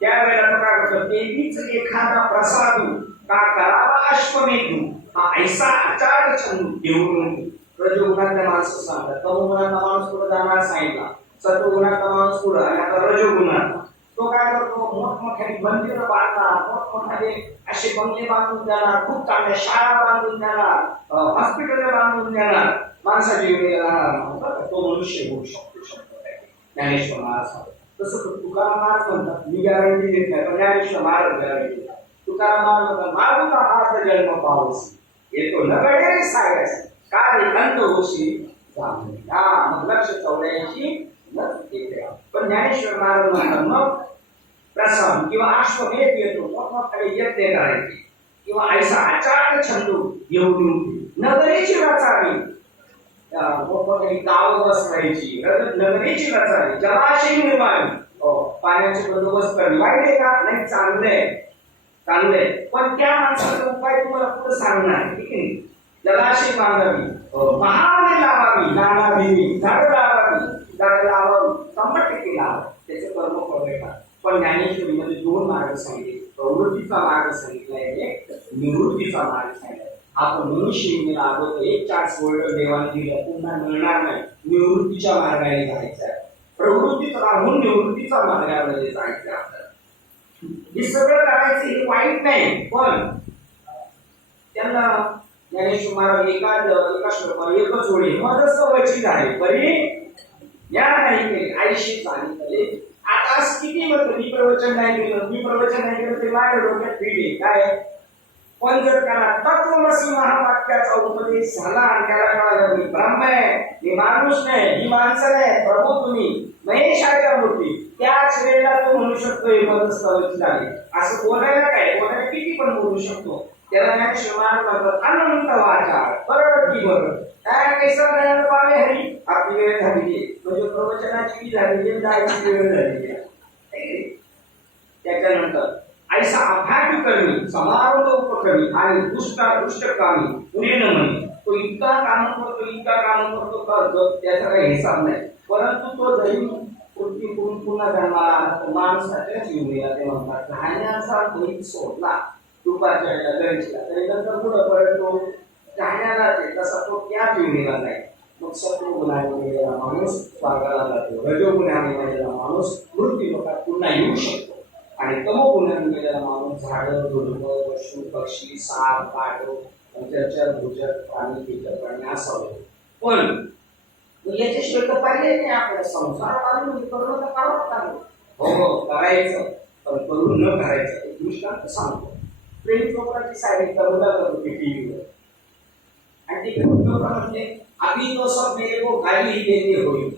त्यावेळेला काय करतं, देवीच एखादा प्रसाद का करावा अश्वमेधू. हा ऐसा आचार छंद घेऊन रजोगुणातल्या माणसं सांगतात. तमोगुणातला माणूस पुढे जाणार सांगितला, सत्वगुणातला माणूस पुढे, आणि आता रजोगुणात तो काय करतो, मोठमोठ्याने मंदिर बांधणार, मोठमोठ्याने असे बंगले बांधून देणार, खूप चांगल्या शाळा बांधून देणार, हॉस्पिटल बांधून देणार, माणसाची वेळ राहणार, तो मनुष्य होऊ शकतो. शब्द ज्ञानेश्वर महाराज तसं तुकाराम महाराज म्हणतात, मी गॅरंटी देत नाही, पण ज्ञानेश्वर महाराज गॅरंटी देतात. तुकाराम महाराज म्हणतात, मागूचा हात जन्म पावसी येतो नगडे सायस काय अंत होशी जाणे. मग लक्ष 84 पण ज्ञानेश्वर महाराज म्हणतात, मग प्रसन्न किंवा अश्वमेध येतो, मग खाली यज्ञ करायचे किंवा ऐसा आचार छंदू येऊन नगरीची रचावी, गाव बसवायची, नगरीची रचावी, जलाशय निर्माण, पाण्याचे बंदोबस्त करणे. वाईट आहे का? नाही, चांगलंय, चांगलंय. पण त्या माणसाचा उपाय तुम्हाला पुढे सांगणार, ठीक आहे. जलाशय बांधावी, महावने लावावी, नानाभिनी झाड लावावी, 100% लावा, त्याचे कर्म करणे. पण ज्ञानेश्वरीमध्ये 2 मार्ग सांगितले, प्रवृत्तीचा मार्ग सांगितलाय, एक निवृत्तीचा मार्ग सांगितलाय. आपण मनुष्य लागतो, एक चान्स वर्ल्ड देवाने दिलं, पुन्हा मिळणार नाही. निवृत्तीच्या मार्गाने जायचं आहे, प्रवृत्तीचा राहून निवृत्तीचा मार्गामध्ये जायचं आपल्याला. हे सगळं करायचं हे वाईट नाही, पण त्यांना ज्ञानेश्वर महाराज एका श्लोकावर एकच ओळी मग सवयची झाली परी या नाही केली, आयुष्य सांगितले. आता किती म्हणतो मी प्रवचन नाही केलं ते माझ्या डोक्यात पिढी काय. पण जर त्याला तत्वमसी महावाक्याचा उपदेश झाला आणि त्याला कळालं मी ब्रह्म आहे, मी माणूस नाही, ही माणसं नाही, प्रभू तुम्ही महेशाच्या मूर्ती, त्याच वेळेला तो म्हणू शकतो हे मदस्तवची झाली. असं बोलायला बोलायला किती पण बोलू शकतो. त्याला ज्ञानेश्वर महाराज म्हणतात अनंत वाचा बरोबर की बरोबर काय कैसा ज्ञान पावे हरी. आपली वेळ झाली म्हणजे प्रवचनाची झाली, जायची वेळ झाली. त्याच्यानंतर ऐसा अभ्यास करणे, समारोह उपक्रमी आणि दुष्टकामी पुढे न म्हणे. तो इतका काम करतो करतो त्याचा काही हिसाब नाही. परंतु तो जरी पुन्हा जन्माला माणसाच्याच येऊन गेला. ते म्हणतात धान्याचा बैल सोडला दुपारच्या वेळेला गणेशला, तरी नंतर पुढं परत तो धान्याला तसा तो त्याच येऊन गेला नाही. मग सत्वगुणाने गेलेला माणूस स्वर्गाला जातो, रजोगुणाने गेलेला माणूस मृत्यू लोकात पुन्हा येऊ शकतो, आणि तमोगुणाने गेलेला माणूस झाडं, झुडपं, पशु पक्षी, साप, काटो, चरचर भूचर प्राणी, कीटक प्राणी असावं. पण याच्याशिवाय तर पर्याय नाही आपल्या संसारात करणं तर करावं लागेल. हो करायचं, पण करून न करायचं एक दृष्टांत सांगतो. प्रेम चोपडाची साडी करुणा करत होती टीव्हीवर, आणि ती चोपडा म्हणजे अभी तो सब मेरे को गाली ही देते हुए,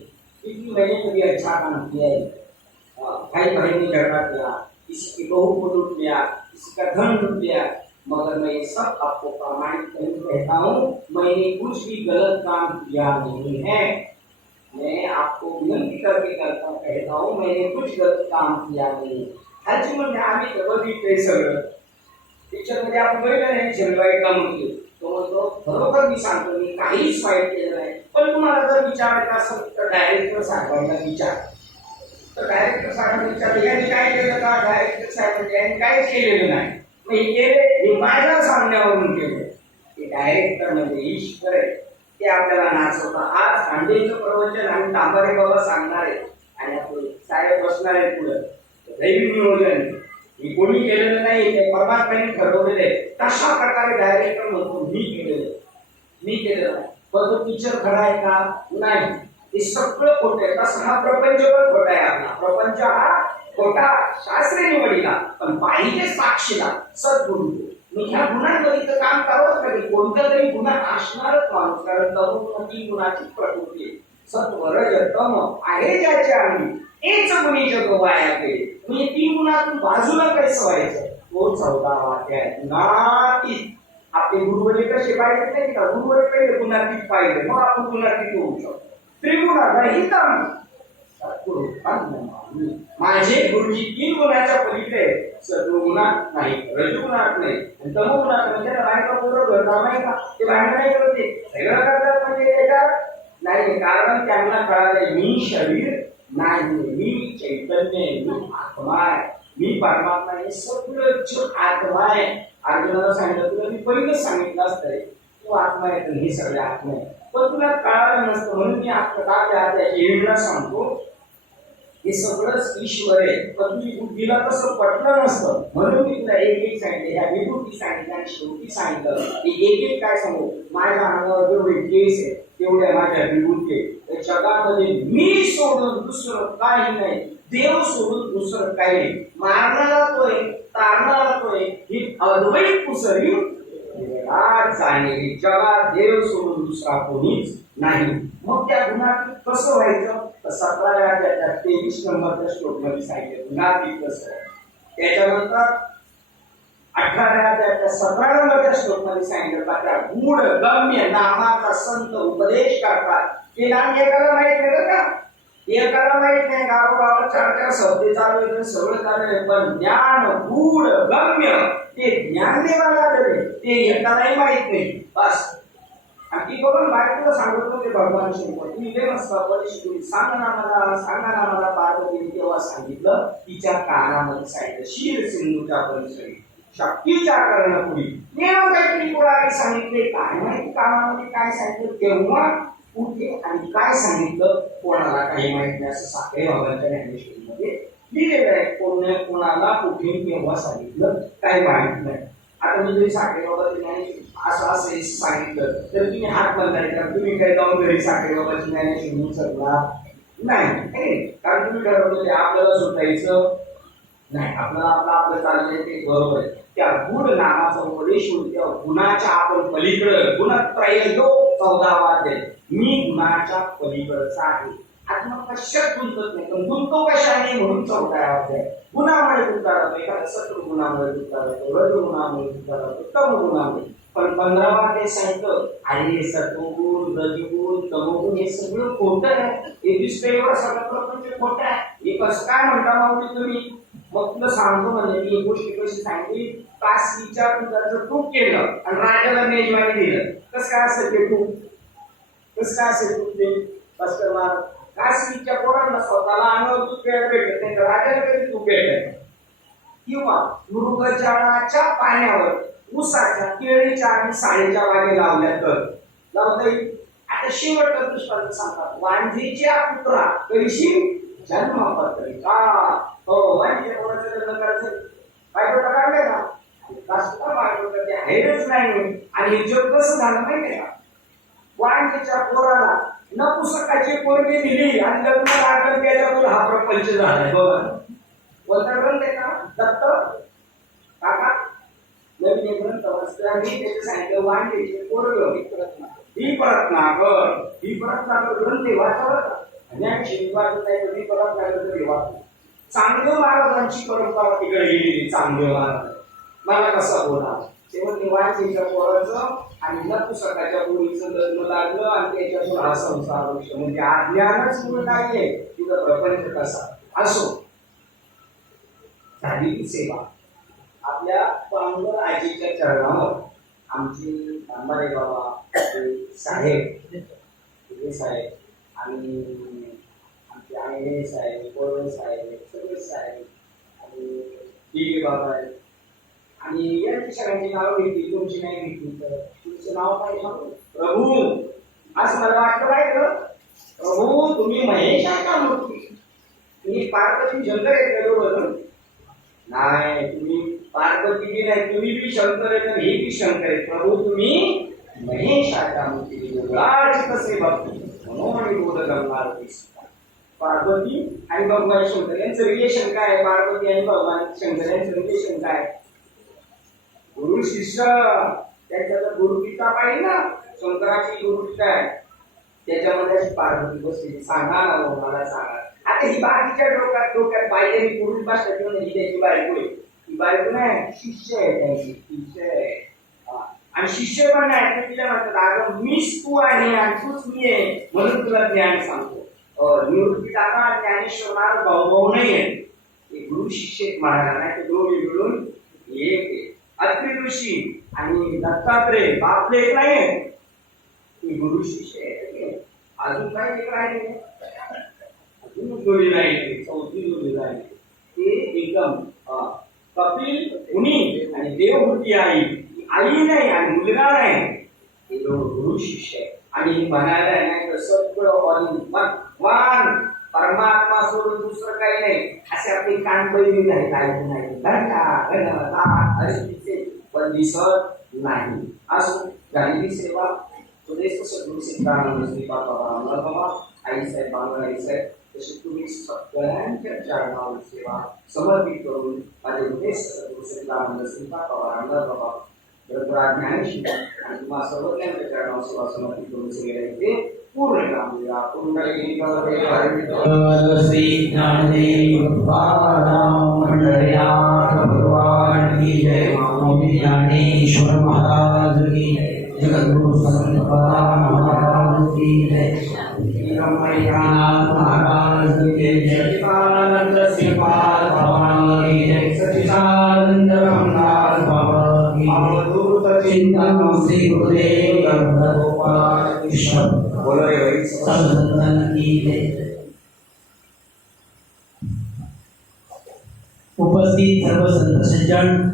क्योंकि मैंने कभी अच्छा काम किया है, भाई भाई ने झगड़ा किया, किसी की बहू को लूट लिया, किसी का धन लूट लिया, मगर मैं ये सब आपको प्रमाणित करके कहता हूँ, मैंने कुछ भी गलत काम किया नहीं है. मैं आपको विनंती करके कहता हूँ, मैंने कुछ गलत काम किया नहीं. ह्याची म्हणजे आम्ही बघितलंय सगळं. पिक्चर मध्ये आपण बघितलं नाही वाईट काम होते, तो म्हणतो बरोबर मी सांगतो मी काहीच वाईट केलं नाही. पण तुम्हाला जर विचारायचं असेल तर डायरेक्टर साहेबांना विचार. तर डायरेक्टर साहेबांना विचार यांनी काय केलं का, डायरेक्टर साहेब यांनी काहीच केलेलं नाही, मी केले हे माझ्या सांगण्यावरून केलं. ते डायरेक्टर म्हणजे ईश्वर आहे, ते आपल्याला नाचवतात. आज खांडेचं प्रवचन आणि तांबारे बाबा सांगणार आहे आणि आपले साहेब बसणार आहे पुढे. दैवी नियोजन हे कोणी केलेलं नाही, ते परमात्म्याने ठरवलेलं आहे. तशा प्रकारे डायरेक्टर म्हणतो मी केलेलं नाही. पण तो टीचर खरा आहे का? नाही, हे सगळं खोटं आहे. तसं हा प्रपंच पण खोटा आहे. आपला प्रपंच हा खोटा शास्त्रीय निवडीला, पण पाहिजे साक्षीला सद्गुरू. मी ह्या गुणांवरीचं काम करत कधी कोणता तरी गुन्हा असणारच माणूस, कारण तरुण 3 गुणाची प्रकृती सत्व रज तम आहे ज्याच्या अंगी हेच गुणी जग वाया गेले. म्हणजे 3 गुणातून बाजूला कसं व्हायचं, तो 14वा अध्याय गुणातीत. आपले गुरुवरे कसे पाहिजे नाही का, गुरुवरे पहिले गुणातीत पाहिजे, मग आपण गुणातीत होऊ शकतो. त्रिगुणारहितम सद्गुरू माझे गुरुजी 3 गुणाच्या पलीकडे, सत्वगुणात नाही, रजगुणात नाही, तमोगुणात म्हणजे बायका बरोबर नाही का, ते बाहेर नाही करते सगळं करतात म्हणजे त्याच्यात नाही. कारण त्यांना कळालंय मी शरीर नाही, मी चैतन्य, मी आत्मा आहे. मी परमात्मा हे सगळं जो आत्मा आहे. अर्जुनाला सांगितलं तुला मी पहिलंच सांगितलं असतंय तू आत्मा आहे तर हे सगळे आत्मा आहे, पण तुला कळालं नसतं म्हणून मी आता त्याची योजना सांगतो. हे सगळंच ईश्वर आहे, पण तुझी बुद्धीला तसं पटलं नसतं म्हणून मी तुला एक एक सांगितलं. ह्या विभूती सांगितलं आणि शेवटी सांगितलं की एक एक काय सांगू. माझ्या अंगावर जेवढे केस आहे तेवढ्या माझ्या विभूती आहे. जगामध्ये मी सोडून दुसरं काही नाही, देव सोडून दुसरं काही नाही. मारणारा तो आहे, तारणारा तो आहे, ही अद्वैत पुसरी जाणेली. जगात देव सोडून दुसरा कोणीच नाही. मग त्या गुणात कसं व्हायचं तर 17व्या अध्यायाच्या 23 नंबरच्या श्लोकमध्ये सांगितलं गुणातीत कसं. त्याच्यानंतर 18व्या अध्यायाच्या 17 नंबरच्या श्लोकमध्ये सांगितलं का त्या गूढ गम्य नामाचा संत उपदेश करतात. ते नाम एकाला माहित नाही बरं का, एकाला माहित नाही. गावोगाव 4-4 शब्द चालू आहे, सगळं चालू आहे, पण ज्ञान गूढ गम्य ते ज्ञान देवाला दिले ते एकालाही माहित नाही. बस ती बघून बायकोला सांगत होते भगवान शंकर तुम्ही लय मस्त परिस्थिती सांगा ना मला पार्वतीने तेव्हा सांगितलं तिच्या कानामध्ये सांगितलं शीर सिंधूच्या परिसरी शक्तीच्या कर्णपुरी नेमकं काहीतरी कोणाला सांगितले काय माहिती कानामध्ये काय सांगितलं तेव्हा कुठे आणि काय सांगितलं कोणाला काही माहित नाही असं साखरे बाबांच्या ज्ञानेश्वरीमध्ये लिहिलेलं आहे. कोणाला कुठे केव्हा सांगितलं काही माहित नाही. आता मी जरी साखरे बाबाची ज्ञानेश्वरी असं सांगितलं तर तुम्ही हात बंद करा, तुम्ही काय जाऊन घरी साखरे बाबाची ज्ञानेश्वरी म्हणू शकणार नाही. कारण तुम्ही ठरवलं आपल्याला सुटायचं नाही, आपलं चाललंय ते बरोबर आहे. त्या गुण नामाचा उपदेश होईल त्या गुणाच्या आपण पलीकडं गुणत्रय योग 14वा अध्याय. मी गुणाच्या पलीकडचा आहे. आत्मा कशात गुंतत नाही, पण गुंतो कशाने म्हणून 14वा अध्याय. गुणामुळे गुंता राहतो, एखाद्या सत्व गुणामुळे गुंता राहतो, रज गुणामुळे गुंता राहतो, तम गुणामुळे. पण 15वा अध्याय सांगतं अरे सत्वगुण रजगुण तमगुण हे सगळं खोटं आहे. हे दिसतंय एवढं सगळं प्रपंच खोटं आहे. हे कसं काय म्हणता मग तुम्ही. मग तुला सांगतो म्हणजे मी एक गोष्ट कशी सांगितली. काशीच्या दुधाचं तूप केलं आणि राजाला मेजवानी दिलं. कसं काय असेल ते तूप, कसं काय असेल तूप ते बस करणार. काशीच्या पोरांना स्वतःला अंगावर दूध प्यायला भेटत नाही, राजाला कधी तूप भेटत. किंवा मृगजळाच्या पाण्यावर ऊसाच्या केळीच्या आणि साळीच्या बागे लावल्या तर लावता येईल. आता शेवटचा दृष्टांत सांगतात वांझीच्या पुत्रा करीशी जन्मपत्री का हो वांझीच्या पोराचं लग्न करायचं बायको काढले ना कसं बायको ते आहेच नाही. आणि जग कसं झालं माहितीये का वांझीच्या पोराला नपुसकाची पोरगी दिली आणि लग्न लागलं त्याच्यातून हा प्रपंच झालाय. बघा कोणता ग्रंथ आहे का दत्त काका नवीन एक ग्रंथ वाचताना त्याचे सांगितलं वांझीचे पोरग ही परतनागर ग्रंथ वाचावं ज्ञानशी वाचत नाही कधी परतनागर तरी वाचतो. चांगलं महाराजांची परंपरा तिकडे गेलेली. चांगलं महाराज मला कसं होणार तेव्हा निवांतीच्या पोराचं आणि नपुसकाच्या पोरीचं लग्न लागलं आणि त्याच्यातून हा संसार म्हणजे अज्ञानच मूळ नाहीये तिथं प्रपंच कसा असो. झाली सेवा आपल्या पांडव आजीच्या चरणावर आमची अंबारे बाबा साहेब साहेब आणि आमचे आईने साहेब पोरण साहेब सगळे साहेब आणि डी बाबा आहेत आणि यांची सगळ्यांची नावं घेतली. तुमची नाही घेतली तर तुमचं नाव काय सांगू प्रभू असं मला वाटलं पाहिजे. प्रभू तुम्ही महेश का मूर्ती तुम्ही पार्वती शंकर आहेत बरोबर नाही. तुम्ही पार्वती बी नाही तुम्ही बी शंकर आहेत आणि हे बी शंकर आहेत. प्रभू तुम्ही महेशाच्या मूर्ती कसे भक्ती म्हणून बोलत गंगार पार्वती आणि भगवान शंकर यांचं रिलेशन काय आहे. पार्वती आणि भगवान शंकर यांचं रिलेशन काय. गुरु शिष्य त्याच्यात गुरुगीता पाहिजे ना शंकराची गुरुगीता आहे त्याच्यामध्ये पार्वती बसली. सांगा ना मला सांगा. आता ही बाकीच्या डोक्यात पाहिजे ही पूर्वी भाषा घेऊन ही त्याची बायको आहे. ही बायको नाही शिष्य आहे त्यांची शिष्य आहे आणि शिष्य पण नाही तिला म्हणतात अगं मीच तू आहे आणि तूच मी आहे म्हणून तुला ज्ञान सांगतो. निवृत्ती दादा ज्ञानेश्वर महाराज भाऊ नाही आहे गुरु शिष्य महाराज नाही तर दोघे मिळून एक अत्रि ऋषी आणि दत्तात्रय बापले एक नाही गुरु शिष्य आहे. अजून काय एक राहिले अजून जोडी राहिली चौथी जोडी राहिली ते एकदम कपिल मुनी आणि देवहूती आई, आई नाही आणि मुलगा नाही, हे दोन गुरु शिष्य आहे. आणि म्हणायला नाही तर सगळं ऑल इन वन परमात्मा सोडून दुसरं काही नाही. असे आपली कान बैली आहेत, ऐकून नाही पण दिसत नाही. असो झालेली सेवा सुदेश सद्गुरू सिद्धानंद श्रीपाद बाबा आई साहेब बांगडा आई साहेब तशी तुम्ही सगळ्यांच्या चरणावर सेवा समर्पित करून माझे उद्देश सद्गुरू सिद्धानंद श्रीपाद बाबा ज्ञानेश्वरी आणि तुम्हाला सर्वज्ञांच्या चरणावर सेवा समर्पित करून सेवेला पूर्ण काम दिला. पूर्ण श्री ज्ञानदेव मंडळ्या भगवान की जय. स्वामी ज्ञानेश्वर महाराज की जय. जगद्गुरु संत महाराज की जय. रमैयानाथ महाराज की जय. आनंद श्रीपाद बाबा की जय. सच्चिदानंद रामदास बाबा की अवधूत चिंतन श्री गुरुदेव गोपाल कृष्ण बोलो रे संतन की जय. उपस्थित सर्व संत सज्जन